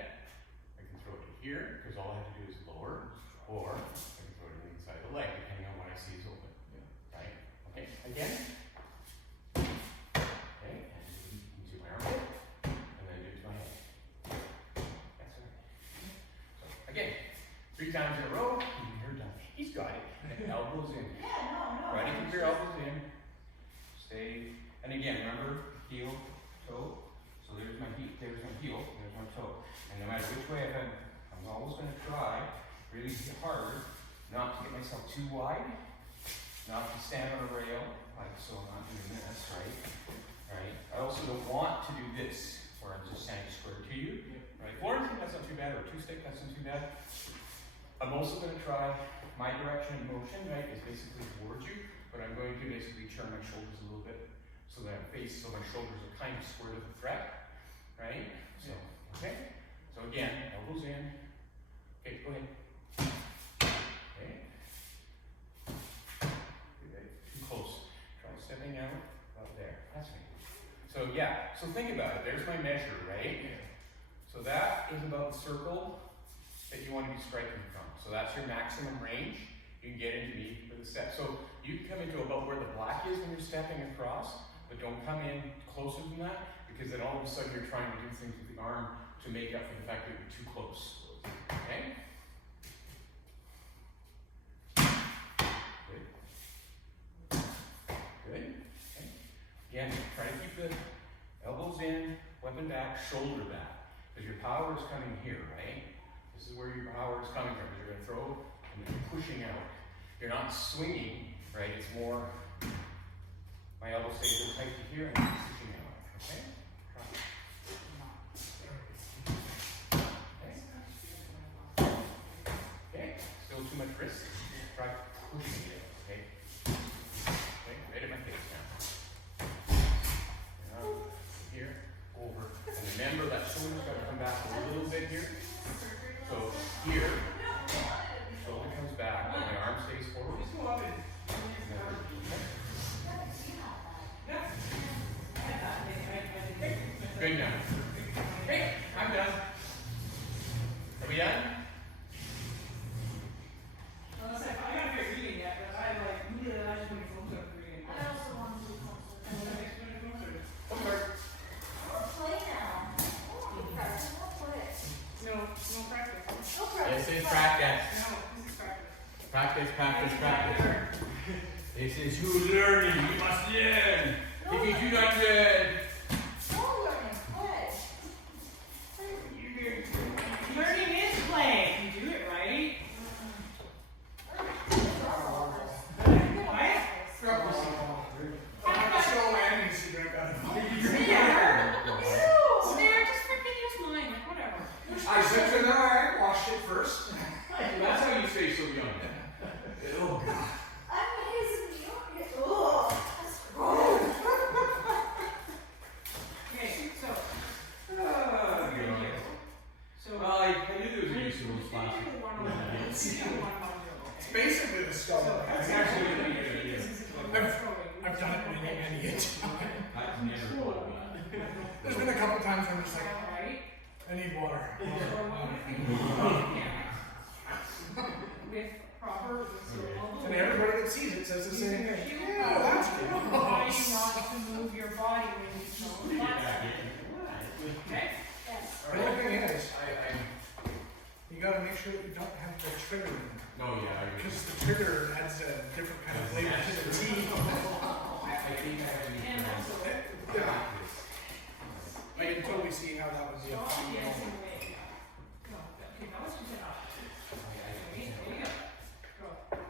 I can throw it to here, because all I have to do is lower, or I can throw it to the inside of the leg, depending on what I see is open. Right? Okay? Again. Okay, and into my armpit, and then do it to my head. That's right. So again, 3 times in a row, and you're done. He's got it. Elbows in. Try to keep your elbows in. Stay. And again, remember, heel, toe. So there's my heel, there's my toe. And no matter which way I'm always going to try really hard not to get myself too wide, not to stand on a rail, like so. I'm not doing this, right? Right. I also don't want to do this, where I'm just standing square to you. Right. Florence, that's not too bad, or 2-stick, that's not too bad. I'm also going to try my direction of motion, right, is basically towards you, but I'm going to basically turn my shoulders a little bit so that so my shoulders are kind of square to the thread, right? So, okay. So again, elbows in. Okay, go ahead. Okay. Too close. Try stepping out about there. That's me. So yeah, so think about it. There's my measure, right? So that is about the circle that you want to be striking from. So that's your maximum range. You can get into me with a step. So you can come into about where the black is when you're stepping across, but don't come in closer than that, because then all of a sudden you're trying to do things with the arm to make up for the fact that you're too close. Okay? Good. Good. Okay. Again, try to keep the elbows in, weapon back, shoulder back. Because your power is coming here, right? This is where your power is coming from. You're going to throw and you're pushing out. You're not swinging, right? It's more, my elbow stays in tight to here and I'm pushing out. Okay? Try. Okay? Still too much wrist. Try pushing it, okay? Okay, right at my face now. Now, here, over. And remember that shoulder's got to come back a little bit here. So here, shoulder comes back, but my arm stays forward. Good now. Hey, I'm done. Are we done? I gotta get reading yet, but I just want to focus on reading. I also want to do something. Okay. I'll play now. I'll practice. I'll play. No practice. No practice. This is practice. No, this is practice. Practice, practice, practice. This is you learning. You must learn. If you do not learn, No learning. Play. Learning is play. You do it right. Right? Show my enemy secret. Snare, just freaking use mine. Like, whatever. I said to them, I washed it first. that's how you stay so young. Oh, God. I'm his. Ugh. That's gross. Okay, so. So. Well, I knew there was a use of those classes. It's basically the skull. So, It's actually, I've done it I'm just like, right? I need water. So what we're thinking with proper, so all the And way. everybody that sees it says the You same can thing. feel Yeah, that's try gross. not to move your body when you throw the flat side. Okay? Yes. The only thing is, I you gotta make sure that you don't have the trigger in there. no, yeah, I agree. Because the trigger adds a different kind of flavor to the tea. I think I have to And also, Yeah. I can totally see how that would be a stop fun dancing away. No, okay, now let's just get up. Ready? There you go. Go.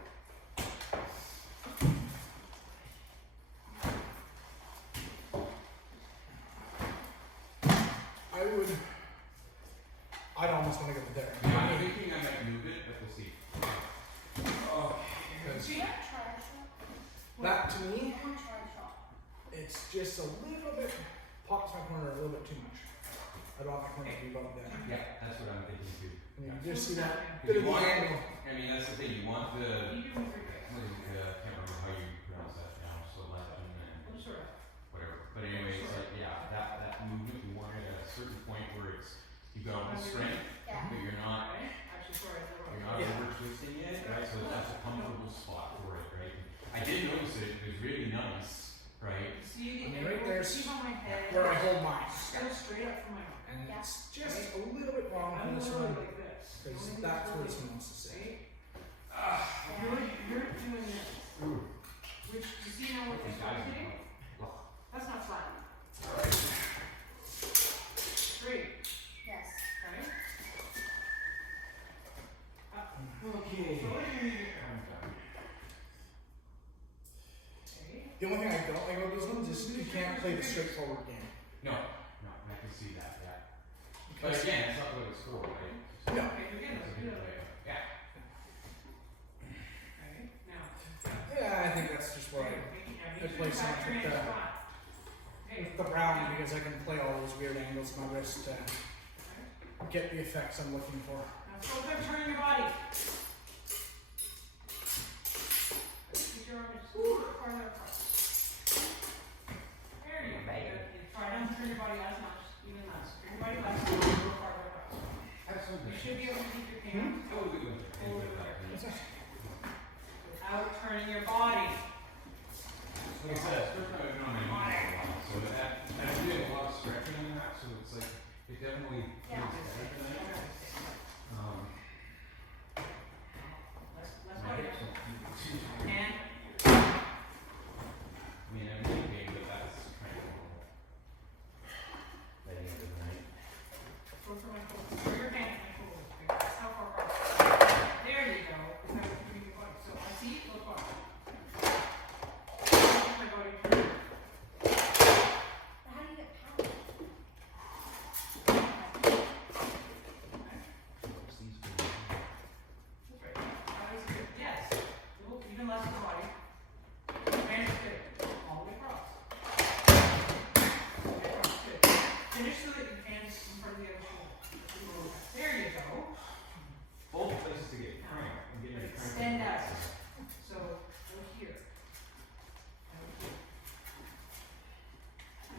I'd almost want to go there. Yeah, I'm thinking I might move it, but we'll see. Oh, Because Do you have try shop? that to me, Or try shop? it's just a little bit, pops my corner a little bit too much. I don't want my corner to be above there. yeah, that's what I'm thinking too. And you can just see that If bit of you the want, angle. I mean, that's the thing, you want the, You do move your I can't remember how you pronounce that now, so left and I'm sure. whatever. But anyways, like, yeah, that movement, you want it at a certain point where it's, you've got all the strength, Yeah. but you're not, Right? Actually, sorry, I you're wrote not Yeah. over twisting it, right? So that's a comfortable spot for it, right? I did notice it was really nice, right? See, I mean, right there's see how my head Where I hold mine. goes straight up from my arm. And Yeah. it's just a little bit wrong I'm from this literally one. like this. Because that's what it's wants to say. You're doing this. Which, you see now what you're doing? That's not flat. Straight, Yes. okay? Okay. So what do you need? Okay. The only thing I don't like about these ones is you can't play the straightforward game. No, I can see that, yeah. But Because again, it's not what it's for, right? no. Okay, you're getting It's a it. good play. Yeah. Okay, now. Yeah, I think that's just where I play so much with the brown because I can play all those weird angles of my wrist to get the effects I'm looking for. Now, so good, turn your body. Keep your arm just farther apart. There you go. And try not to turn your body as much, even less. Turn your body less, a little farther apart. Excellent. You should be able to keep your hands That was a good one. over there What's that? without turning your body. Like I said, it's the first time I've been on my knee for a while, so that, and I'm doing a lot of stretching in that, so it's like, it definitely Yeah. feels better tonight. Let's My go. hips don't feel too tight. And I mean, I'm thinking that that's kind of normal. By the end of the night. go for my toes. Throw your hand in my toes. That's how far apart. There you go. Is that what you want? So I see, look up. My body turn. But how do you get power? What's these for? That's right. That is good. Yes. Little, even less of the body. And it's good. All the way across. All the way across. Good. Finish so that your hands in front of the other shoulder. There you go. Both places to get cramp. I'm getting a cramp. Extend out. So go here. And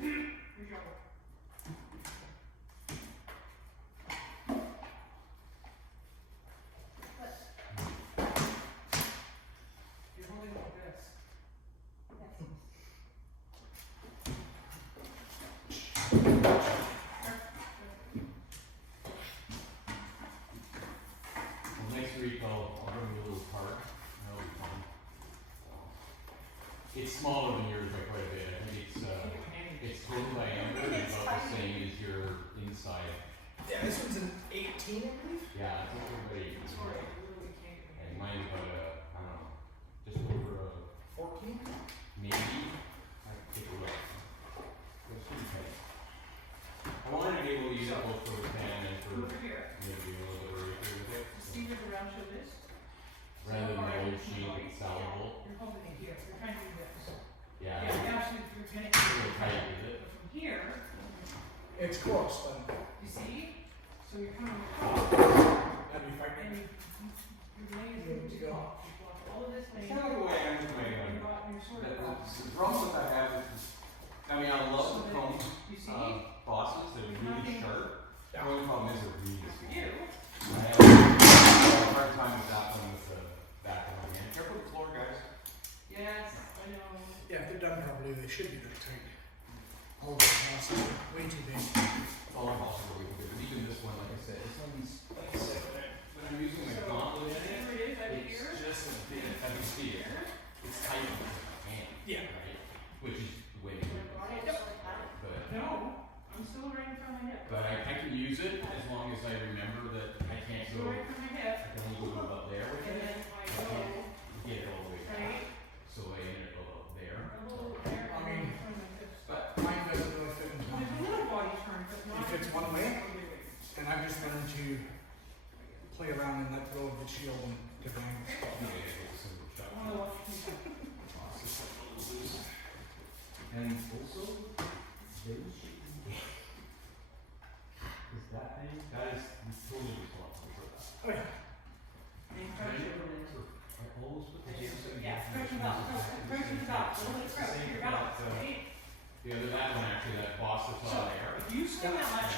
here. Here's your elbow. But, You're holding like this. Well, next week I'll bring you a little cart. That'll be fun. It's smaller than yours by quite a bit. I think it's total diameter is about the same as your inside. Yeah, this one's an 18, I believe. Yeah, I think everybody. Sorry, I literally can't get And mine's about I don't know, just over a 14? maybe. I have to take a look. It's pretty tight. I wanted to be able to use it both for the pen and for over here. maybe a little bit of with it. To see where the round show is. Rather than So the old far, sheet, it's salvable. You're holding it here. You're trying to do this. Yeah. Yeah, you actually, you're gonna. It's really tight, is it? But from here, It's close, but you see? So you're coming across. that'd be And frightening. you're laying Good to go. you block all of this It's laying. kind of the way I'm with my You're sort of the problem with I have is, I mean, I love the chrome you see? bosses that are really The only problem is the reed is For you. I have a hard time with that one with the back of my hand. Careful with the floor, guys. Yes, I know. Yeah, if they're done properly, they should be that tight. All of the houses are way too big. All impossible we can do, but even this one, like I said, this one's, like I said, when I'm using my gauntlet in it, Here it is, right it's here. just a bit, as you see it, it's tight on my hand, Yeah. right? Which is the way to do it. But, No, I'm still right in front of my hip. but I can use it as long as I remember that I can't Still go, right in front of my hip. I can only go about there with And it. then I I go, can't get it all the way back, right, so I end up about there. a little there, I and mean, then in front of my hips. But, Mine doesn't really fit into There's a mine. little body turn, but not. If it's one way, Other way. and I've just learned to play around and let go of the shield and to bang. anyway, it's a I little shot. wanna watch you. And also, those should be. Is that thing? That is totally responsible for that. Oh yeah. And pressure it in. I always put the Yeah, pressure the belt, pressure the belt, a little bit pressure, your belt, right? The other, that one actually, that boss that's on there. If you swing that much,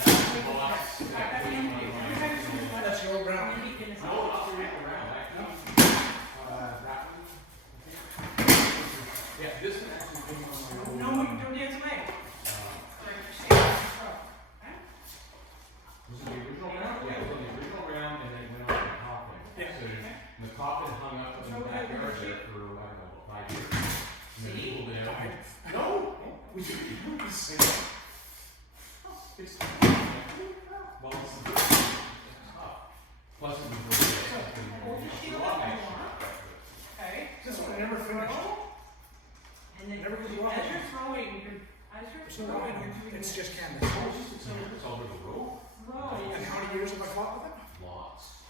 Boss, that every one, time you swing that That's your ground. you can No, not the way around, actually. That one. Yeah, this one actually came on my own. No, don't dance away. Was it the original round? Yeah, it was on the original round and then it went on the coffin. Yeah. So the coffin hung up in the backyard there for, I don't know, about 5 years. And then See? pulled it out. Died. No! We should be doing this. It's well, it's tough. Plus it was really Hold your shield up if you want. Okay. This one I never finished. And then Never really as walked. you're throwing, as you're There's no throwing, line on you're it. doing It's this. just canvas. It's all over the road. Throw. And how many years have I fought with it? Lots.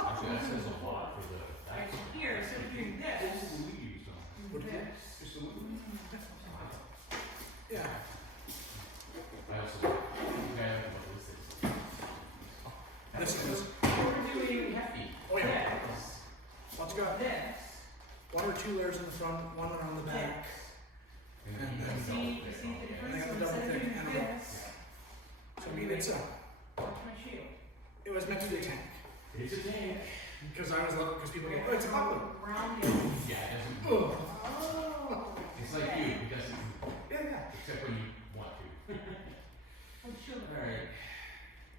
Actually, that says a lot for the. Like here, instead of doing What this, was the weed used on? do this. Just the weed. Yeah. I also, okay, I don't know what this is. This is. We're doing Hefty. Oh yeah. this, Let's go. this, One or two layers in the front, one around the back. this. And And then then- You see the difference? And then Instead double of thick doing and a- this, So I mean, it's a. watch my shield. It was meant to be a tank it's a tank. because I was looking because people go, oh, it's a bubble. Round it. Yeah, it doesn't. Oh. It's like you, it doesn't, Yeah, yeah. except when you want to. Hold the shield up. Alright.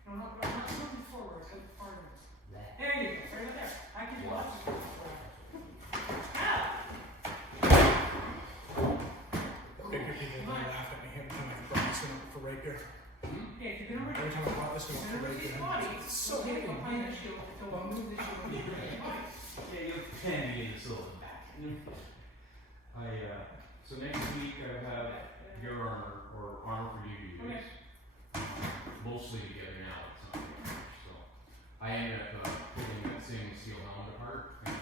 No, not moving forward, go farther. There you go, right there. I can watch. Ah! Bigger people will laugh at me every time I brought this one up for rapier. Okay, if you're gonna Every time I brought this one up for reduce rapier. his body, It's so get heavy. behind the shield, don't move the shield. Yeah, you'll tend to get yourself back. So next week I have your armor, or armor for you to use. Okay. Mostly together now, it's not together, so. I ended up, putting that same steel helmet apart and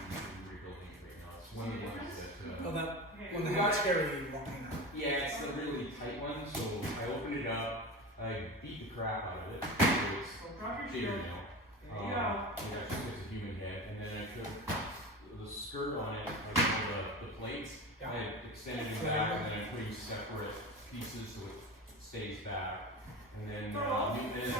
rebuilding it right now. It's one of the ones that, Oh, that Okay. when the got scary walking around. yeah, it's the really tight one, so I opened it up, I beat the crap out of it, so it's So drop your bigger shield. now. There you go. Yeah, it's just a human head, and then I took the skirt on it, like the plates, Yeah. I extended it back, and then I'm putting separate pieces so it stays back. And then, Newton and then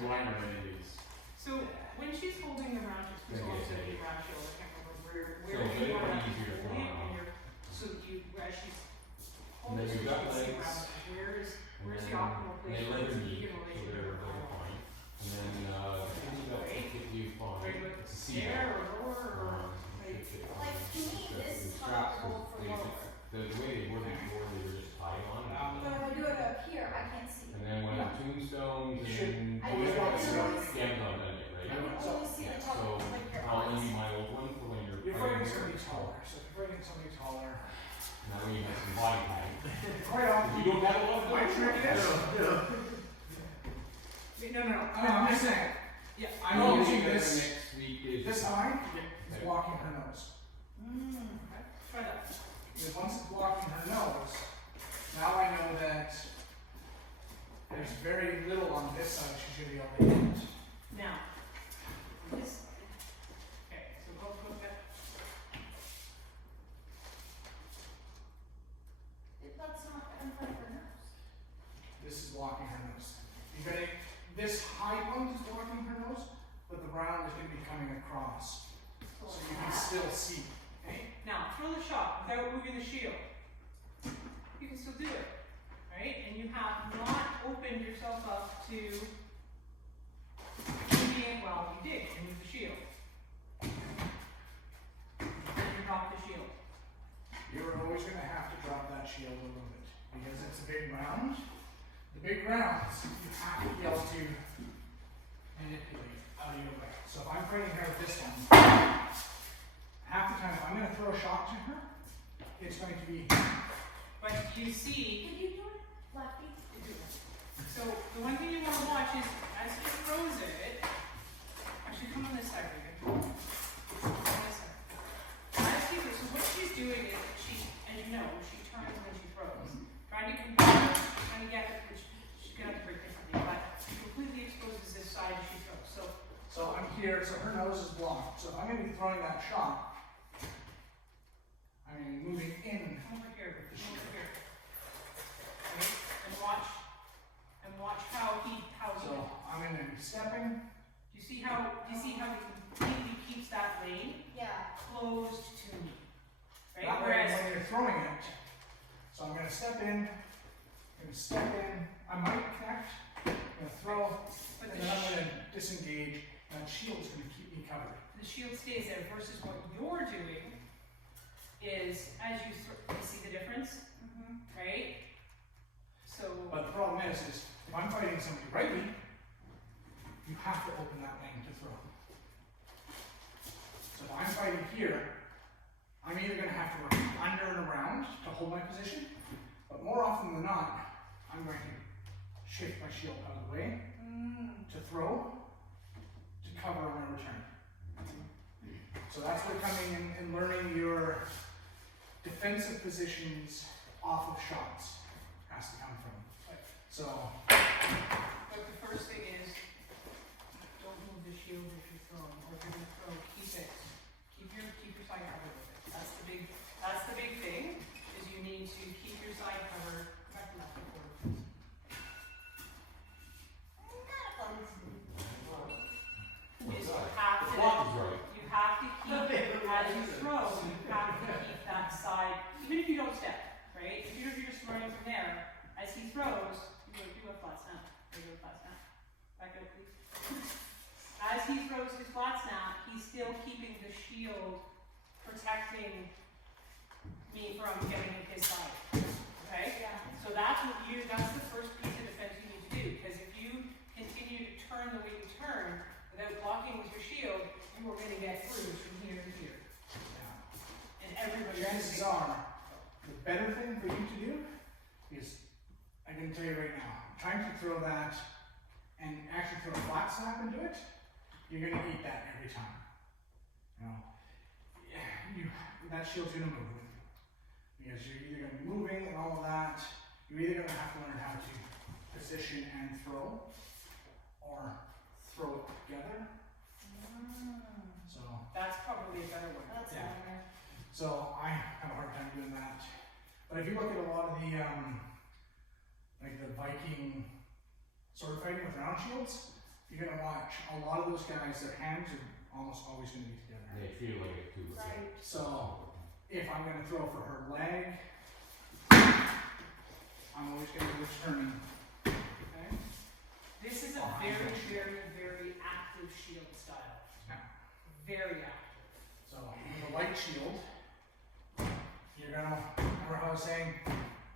the liner in these. So when she's holding the round, she's Yeah, supposed to yeah, be yeah. round shield, I can't remember where So you it'll want be to easier to hold it, follow. and you're, so you, as she's And holding, then so we've she got can see legs, around, where's And the optimal then place they for leather this meat, in so relation to they're her very arm? fine. And then, if you find, Right, like it's a seat. there or lower or, like, Like, to me, this is straps comfortable for was lower. the way they were before, they were just tied on. But if I do it up here, I can't see. And then when tombstones You should- and I can always- you haven't done it yet, I right? can only see the top, So like your I'll lend arms. you my old one for when you're You're fighting fighting here. somebody taller, so if you're fighting somebody taller. That way you have some body height. Quite often. You don't have a lot of My body trick height. is. no, no, no. I'm just saying. Yeah. I'm So using then this. Next week is. This line is Okay. blocking her nose. Okay, try that. Because once it's blocking her nose, now I know that there's very little on this side she's gonna be able to hit. Now, this, okay, so go back. That's not in front of her nose. This is blocking her nose. You gotta this high point is blocking her nose, but the round is going to be coming across. So you can still see. Okay? Now, throw the shot without moving the shield. You can still do it, right? And you have not opened yourself up to being, well, you did, you moved the shield. And you dropped the shield. You're always going to have to drop that shield a little bit because it's a big round. The big rounds, you have to be able to manipulate out of your way. So if I'm fighting her with this one, half the time if I'm going to throw a shot to her, it's going to be. But you see, Did you do it, Lefty? so the one thing you want to watch is as he throws it, actually come on this side, Regan. Come on this side. As he throws, so what she's doing is she, as you know, she turns when she throws. Trying to compare, trying to get it, which she's going to have to break differently, but she completely exposes this side as she throws. So I'm here, so her nose is blocked. So if I'm going to be throwing that shot, I'm going to be moving in. Come over here, Regan, come over here. Right? And watch how he. So I'm going to be stepping. Do you see how he completely keeps that lane Yeah. closed to me? Right? That way, Whereas when you're throwing it, so I'm going to step in, I might connect, I'm going to throw, but and then I'm going to disengage, and that shield is going to keep me covered. the shield stays there versus what you're doing is as you see the difference, right? So But the problem is if I'm fighting somebody rightly, you have to open that lane to throw. So if I'm fighting here, I'm either going to have to work under and around to hold my position, but more often than not, I'm going to shift my shield out of the way to throw, to cover on my return. So that's where coming in and learning your defensive positions off of shots has to come from. So, but the first thing is don't move the shield if you're throwing, or if you're gonna throw, keep it. Keep your side covered with it. That's the big thing, is you need to keep your side covered. Back left and forward. Is you have to, block is right. you have to keep, as you throw, you have to keep that side, even if you don't step, right? Even if you're just running from there, as he throws, you do a flat snap. You do a flat snap. Back up, please. As he throws his flat snap, he's still keeping the shield protecting me from getting in his side. Okay? Yeah. So that's the first piece of defense you need to do, because if you continue to turn the way you turn without blocking with your shield, you are going to get bruised from here to here. And everybody chances are, the better thing for you to do is, I can tell you right now, trying to throw that and actually throw a flat snap into it, you're going to eat that every time. You know, that shield's going to move with you. Because you're either going to be moving and all of that, you're either going to have to learn how to position and throw, or throw it together. So That's probably a better one. That's Yeah. better. So I have a hard time doing that. But if you look at a lot of the like the Viking sword fighting with round shields, you're gonna watch a lot of those guys, their hands are almost always gonna be together. They feel like it too. Right. So if I'm gonna throw for her leg, I'm always gonna be returning. Okay. This is a very, very, very active shield style. Yeah. Very active. So with a light shield, you're gonna, remember how I was saying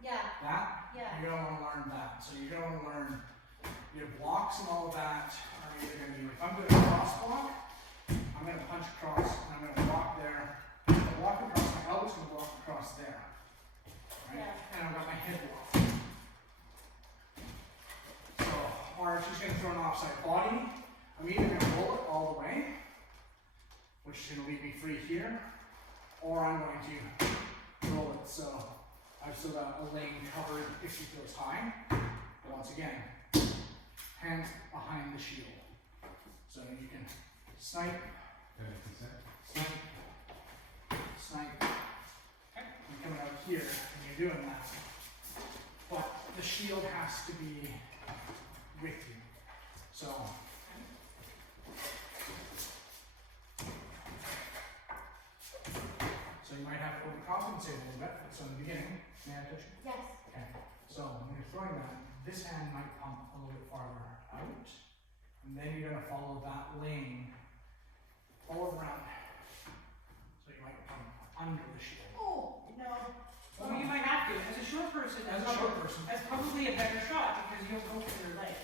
Yeah. that? Yeah. You're gonna wanna learn that. So you're gonna wanna learn your blocks and all of that are either gonna be, if I'm doing a cross block, I'm gonna punch across and I'm gonna block there. I'm gonna block across, my elbow's gonna block across there. Right? Yeah. And I've got my head blocked. So, or if she's gonna throw an offside body, I'm either gonna roll it all the way, which is gonna leave me free here, or I'm going to roll it so I've still got a lane covered if she feels high. But once again, hands behind the shield. So you can snipe, snipe, snipe, and coming out here, and you're doing that. But the shield has to be with you. So. So you might have to overcompensate a little bit. So in the beginning, may I touch you? Yes. Okay. So when you're throwing that, this hand might pump a little bit farther out, and then you're gonna follow that lane all around. So you might come under the shield. Oh, no. Well, you might have to. As a short person, As a short person. that's probably a better shot because you'll go for your leg.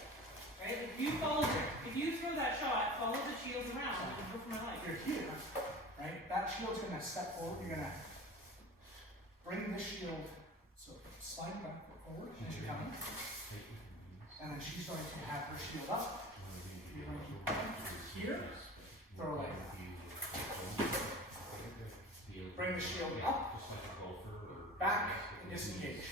Right? If you follow if you throw that shot, follow the shield around and go for my leg. You're here, right? That shield's gonna step forward. You're gonna bring the shield, so slide back forward as you're coming. And then she's going to have her shield up. You're going to come here, throw like that. Bring the shield up, back, and disengage.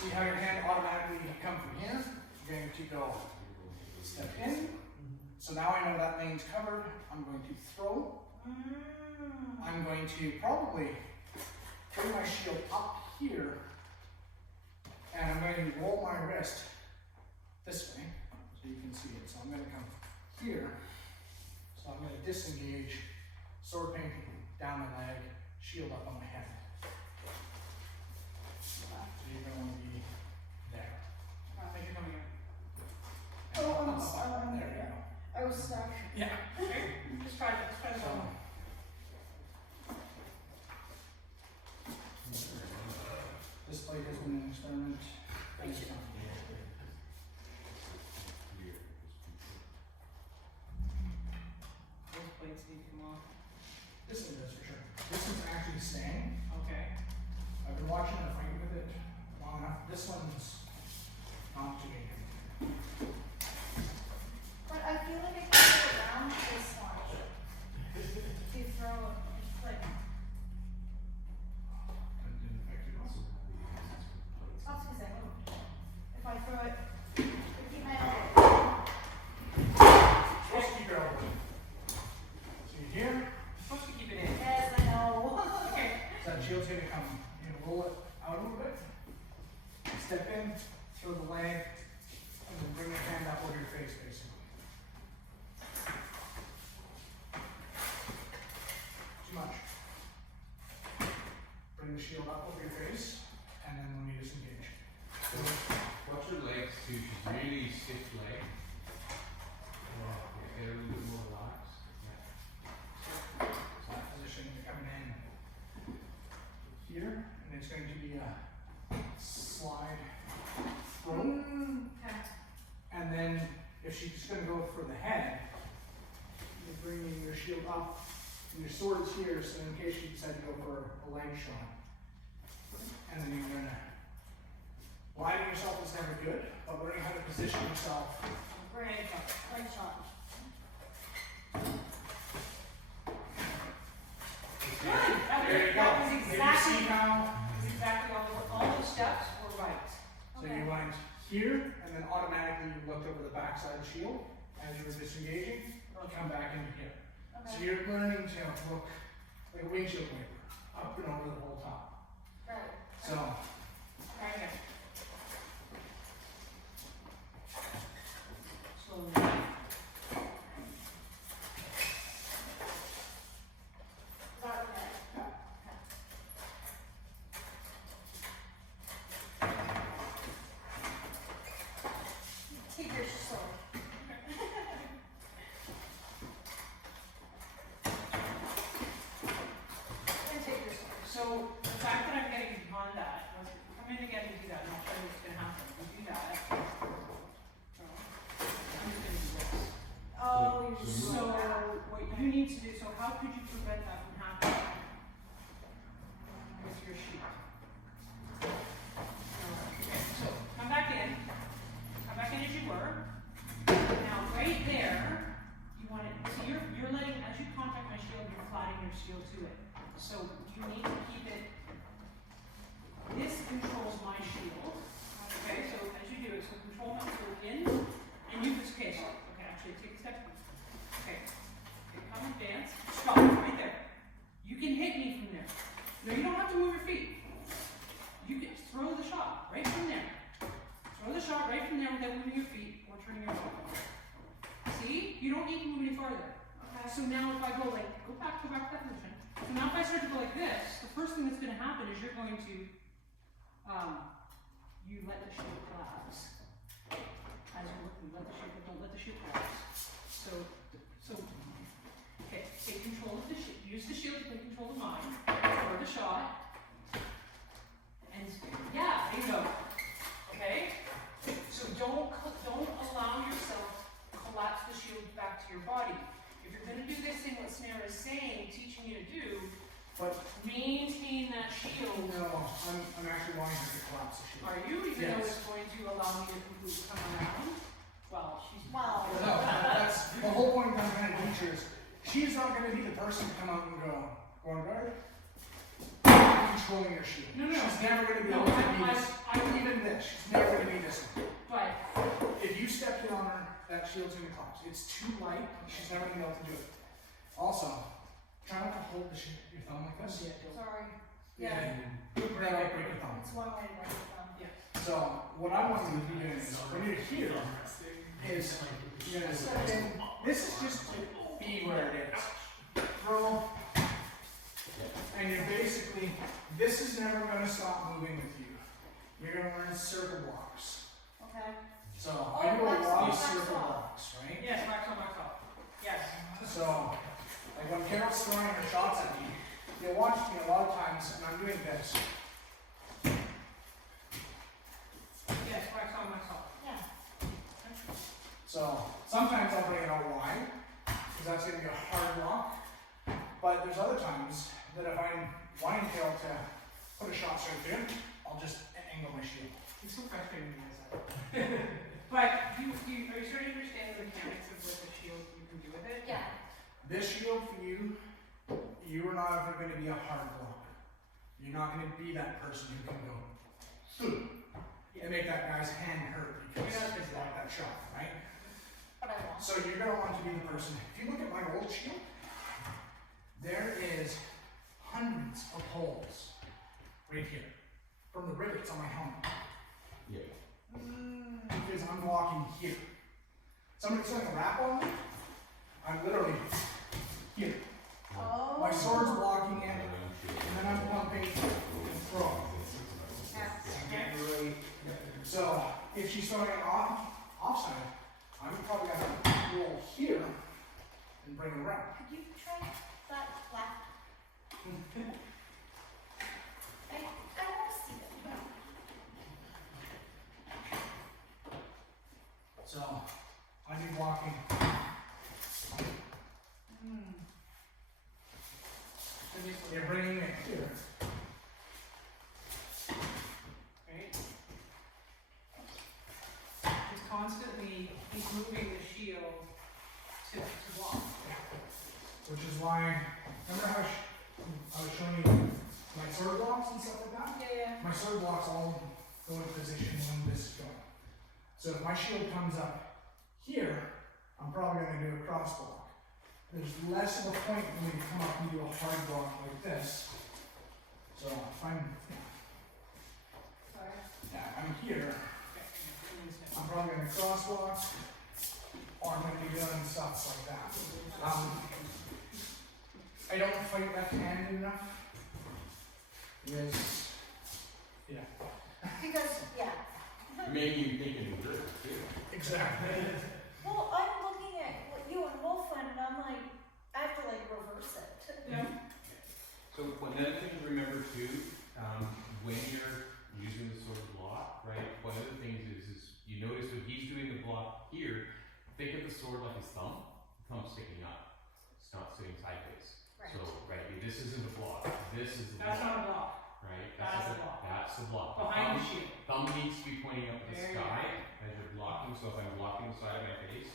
See how your hand automatically come from here? You're going to go step in. So now I know that lane's covered. I'm going to throw. I'm going to probably bring my shield up here. And I'm going to roll my wrist this way so you can see it. So I'm going to come here. So I'm going to disengage, sword painting down my leg, shield up on my head. So you're going to be there. I think you're coming in. Oh, I'm Up, sorry. there you go. I was stuck. Yeah. Okay. Just try that. Let's try that So, one. this plate has been an experiment. Those plates need to come off. This one does for sure. This one's actually staying. Okay. I've been watching it, fight with it long enough. This one's not changing. But I feel like I can go around this one. If you throw it, it's like, Didn't affect it at all. that's because I moved. If I throw it, I keep my elbow. Supposed to keep your elbow in. So you're here. You're supposed to keep it in. Yes, I know. Okay. So that shield's gonna come. You're gonna roll it out a little bit. Step in, throw the leg, and then bring your hand up over your face, basically. Too much. Bring the shield up over your face, and then when you disengage. Watch her legs too, she's really stiff leg. They're a little bit more relaxed. So that position, you're coming in here, and it's going to be a slide throw. Okay. And then if she's gonna go for the head, you're bringing your shield up, and your sword's here, so in case you decide to go for a leg shot. And then you're gonna, blinding yourself is never good, but learning how to position yourself. Great. Leg shot. Good. There you go. That was Did you exactly, see how? exactly all the steps were right. So you went here, and then automatically you looked over the backside of the shield as you were disengaging, come back into here. So Okay. you're learning to look like a windshield wiper, up and over the whole top. Right. So, Right here. Slowly. Is that okay? Take your sword. And take your sword. So the fact that I'm getting behind that, let's come in again and do that, and I'll show you what's gonna happen. We do that. So, I'm just gonna do this. Oh, you're So what you need to do, so how could you prevent that from happening with your sheet? Okay, so come back in as you were. Now right there, you want it, so you're letting, as you contact my shield, you're flattening your shield to it. So you need to keep it, this controls my shield. Okay, so as you do it, so control my shield in, and you can, okay, actually take a step. Okay, come and dance, stop, right there. happen is you're going to, you let the shield collapse. As you're looking, let the shield, don't let the shield collapse. So, okay, take control of the shield, use the shield to take control of mine, for the shot. And, yeah, there you go. Okay? So don't allow yourself to collapse the shield back to your body. If you're going to do this thing what Snare is saying, teaching you to do, But maintain that shield. no, I'm actually wanting her to collapse the shield. Are you, even though Yes. it's going to allow me to completely come around? Well, she's. Wow. No, that's the whole point I'm trying to teach her is she's not going to be the person to come out and go on guard. Controlling her shield. No. She's never going to be No, able to be I- this. Even this, she's never going to be this one. But, If you step in on her, that shield's going to collapse. It's too light. She's never going to be able to do it. Also, try not to hold your thumb like this. Sorry. Yeah. That'll break your thumb. It's one way to break it down. yes. So what I want you to be doing is when you're here, is you're gonna step in. This is just to be where it is. Throw. And you're basically, this is never gonna stop moving with you. You're gonna learn circle blocks. Okay. So I do a wax lot on, of wax circle off. blocks, right? Yes, wax on, wax off. Yes. So, like when Carol's throwing her shots at me, you'll watch me a lot of times, and I'm doing this. Yes, wax on, wax off. Yeah. So sometimes I'll bring it out wide, because that's going to be a hard block. But there's other times that if I'm wanting Carol to put a shot straight through, I'll just angle my shield. It's so frustrating to me as that. But are you starting to understand the mechanics of what the shield you can do with it? Yeah. This shield for you, you are not ever going to be a hard blocker. You're not going to be that person who can go and make that guy's hand hurt because you want that shot, right? But I won't. So you're going to want to be the person. If you look at my old shield, there is hundreds of holes right here from the rivets on my helmet. Yeah. Because I'm walking here. Somebody's throwing a wrap on me, I'm literally here. Oh. My sword's blocking in, and then I'm pumping and throwing. Yeah. So if she's throwing it offside, I'm probably gonna roll here and bring it around. Could you try that left? I want to see it. So I'd be walking. You're bringing it here. Right? He's constantly, he's moving the shield to block. Which is why, remember how I was showing you my sword blocks and stuff like that? Yeah. My sword blocks all go into position when this is going. So if my shield comes up here, I'm probably going to do a cross block. There's less of a point when we come up and do a hard block like this. So if I'm, I'm here, I'm probably going to cross block, or I'm going to be doing stuff like that. I don't fight left-handed enough. Because, Because, yeah. Maybe you think it was too. exactly. Well, I'm looking at what you and Wolf went, and I'm like, I have to like reverse it. Yeah. So another thing to remember too, when you're using the sword block, right? One of the things is you notice when he's doing the block here, think of the sword like his thumb. The thumb's sticking up. It's not sitting sideways. Right. So this isn't a block. This is the That's block. not a block. Right? That's the block. That's the block. Behind the shield. Thumb needs to be pointing up at the There you sky as you're blocking. So if I'm blocking the side of my face,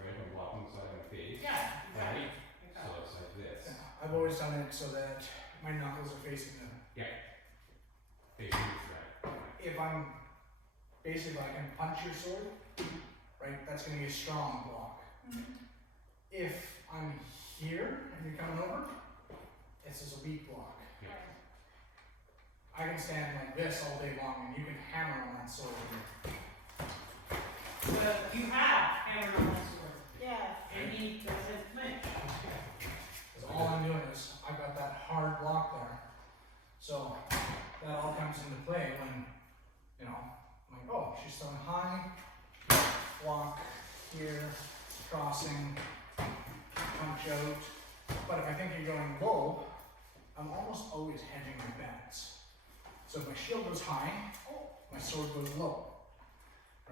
right? If I'm blocking the side of my face, Yeah, right? exactly. So it's like this. I've always done it so that my knuckles are facing the. Facing the side. If I'm basically I can punch your sword, right? That's gonna be a strong block. If I'm here and you're coming over, it's just a weak block. I can stand like this all day long and you can hammer on that sword. You have hammered on that sword. Yeah. And he doesn't flinch. Because all I'm doing is I've got that hard block there. So that all comes into play when, you know, I'm like, oh, she's throwing high, block here, crossing, punch out. But if I think you're going low, I'm almost always hedging my bets. So if my shield goes high, my sword goes low,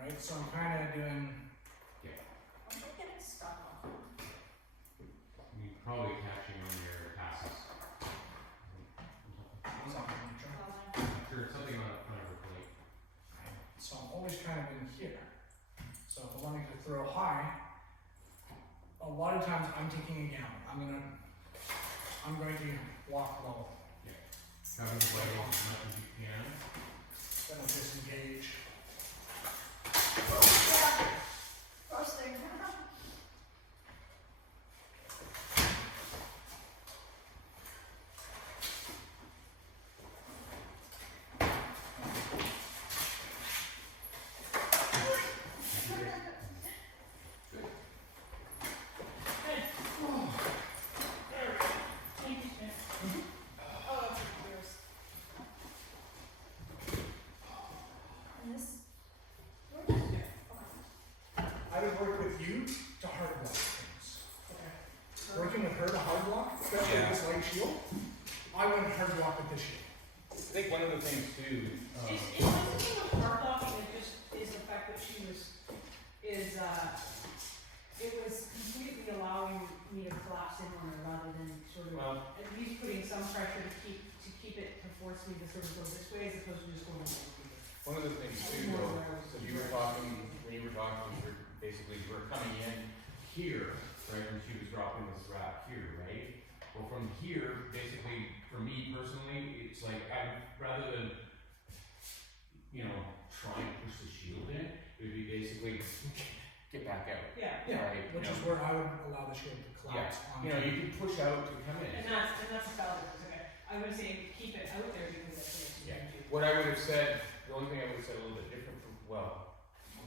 right? So I'm kind of doing. I'm getting stuck on. You're probably catching on your passes. Something neutral. Sure, something on the front of her plate. Right? So I'm always kind of in here. So if I'm wanting to throw high, a lot of times I'm taking a gamble. I'm going to block low. Having the way as much as you can. Then I'll disengage. Yeah. First thing. Thank you, Smith. Oh, that's yours. And this? I would work with you to hard block things. Okay. Working with her to hard block, especially Yeah. with this light shield, I wouldn't hard block with this shield. I think one of the things too, It's the thing with car blocking, it just is the fact that it was completely allowing me to collapse in on her rather than sort of well, at least putting some pressure to keep it, to force me to sort of go this way as opposed to just going this way. one of the things too, though, so you were talking, when you were talking, you were basically, you were coming in here, right, when she was dropping this wrap here, right? Well, from here, basically, for me personally, it's like, rather than, you know, try and push the shield in, it would be basically, get back out. Yeah, Right, Which you is know. where I would allow the shield to collapse on. You know, you can push out to come in. and that's a valid, okay. I would say keep it out there because that's what you Yeah. can do. What I would have said, the only thing I would have said a little bit different from,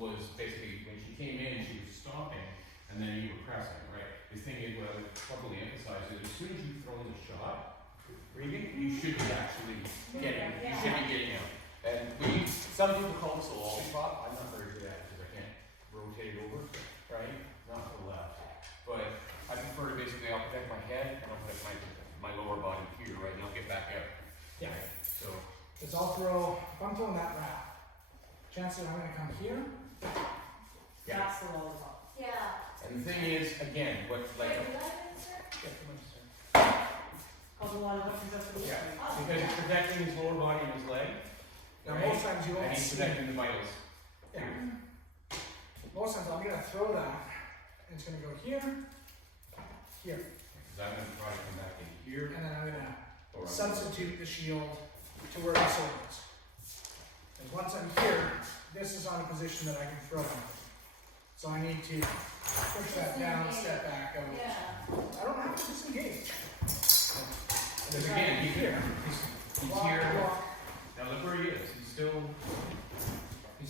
was basically when she came in, she was stopping, and then you were pressing, right? The thing is, what I would probably emphasize is as soon as you throw in the shot, Regan, you should be actually getting, you should be getting out. And some people call this a lollipop, I'm not very good at it because I can't rotate it over, right? Not to the left. But I prefer to basically, I'll protect my head and I'll protect my lower body here, right? And I'll get back out. Yeah. So, Because I'll throw, if I'm throwing that wrap, chances are I'm going to come here. yeah. That's the lollipop. Yeah. And the thing is, again, what, Wait, like, did that insert? Get to my side. Called the lollipop is up to the Yeah. Oh. because it's protecting his lower body and his leg. Now right? most times you And won't he's see. protecting the vitals. Yeah. Most times I'm going to throw that, and it's going to go here, here, Because I'm gonna try to come back in here. and then I'm going to Or I'm substitute the shield to where the sword is. And once I'm here, this is on a position that I can throw in. So I need to push that down, step back, out. Yeah. I don't have to disengage. Because again, he's here. He's Block, here. block. Now look where he is. He's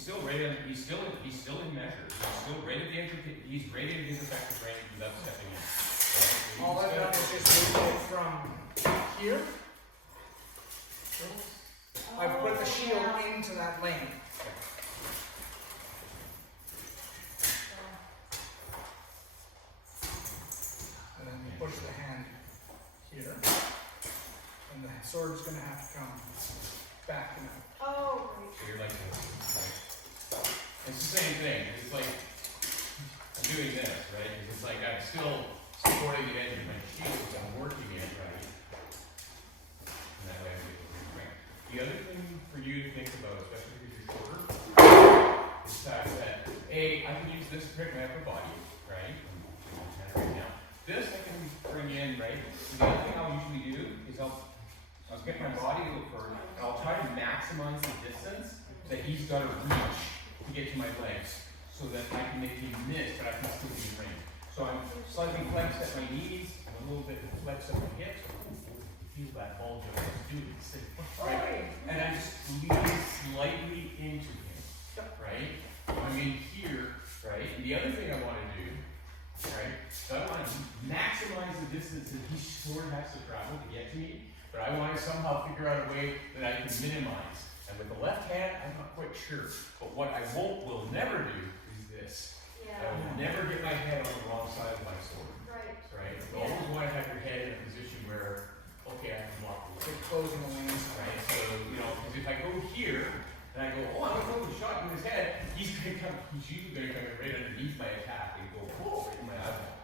still right in, he's still in measure. He's still right at the edge of he's right in his effective range without stepping in. Right? So All I've he's done is just move it from here. I've put the shield into that lane. And then you push the hand here. And the sword is going to have to come back and out. Oh, right. So you're like this, right? It's the same thing. It's like I'm doing this, right? Because it's like I'm still supporting the edge of my shield, so I'm working it, right? And that way I'm able to bring. The other thing for you to think about, especially because you're shorter, is the fact that I can use this to protect my upper body, right? I'm kind of right now. This I can bring in, right? So the other thing I'll usually do is I'll get my body a little further, and I'll try to maximize the distance that he's got to reach to get to my legs, so that I can make him miss, but I can still be in range. So I'm slightly flexed at my knees, I'm a little bit flexed at my hips. Feel that bulge of his dudes, right? And I just lean slightly into him, right? I'm in here, right? And the other thing I want to do, right? So I want to maximize the distance that he sort of has to travel to get to me, but I want to somehow figure out a way that I can minimize. And with the left hand, I'm not quite sure. But what I will never do is this. I Yeah, will never get my head on the wrong side of my sword. right. Right? You always want to have your head in a position where, okay, I can walk away. Like closing the lanes. Right? So, you know, because if I go here and I go, oh, I'm going to throw the shot in his head, he's usually going to come right underneath my attack and go, oh, right in my eyeball.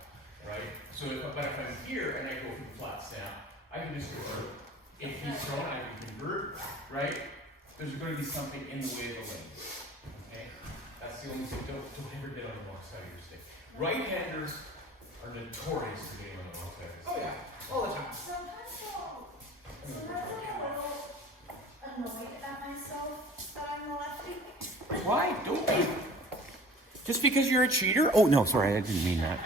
Right? So, but if I'm here and I go for the flat snap, I can just convert. If he's thrown, I can convert. Right? There's going to be something in the way of the lane. Okay? That's the only thing. Don't ever get on the wrong side of your stick. Right-handers are notorious for getting on the wrong side of the Oh stick. yeah, all the time. Sometimes I'm a little annoyed at myself that I'm a lefty. Why? Don't be. Just because you're a cheater? Oh, no, sorry, I didn't mean that.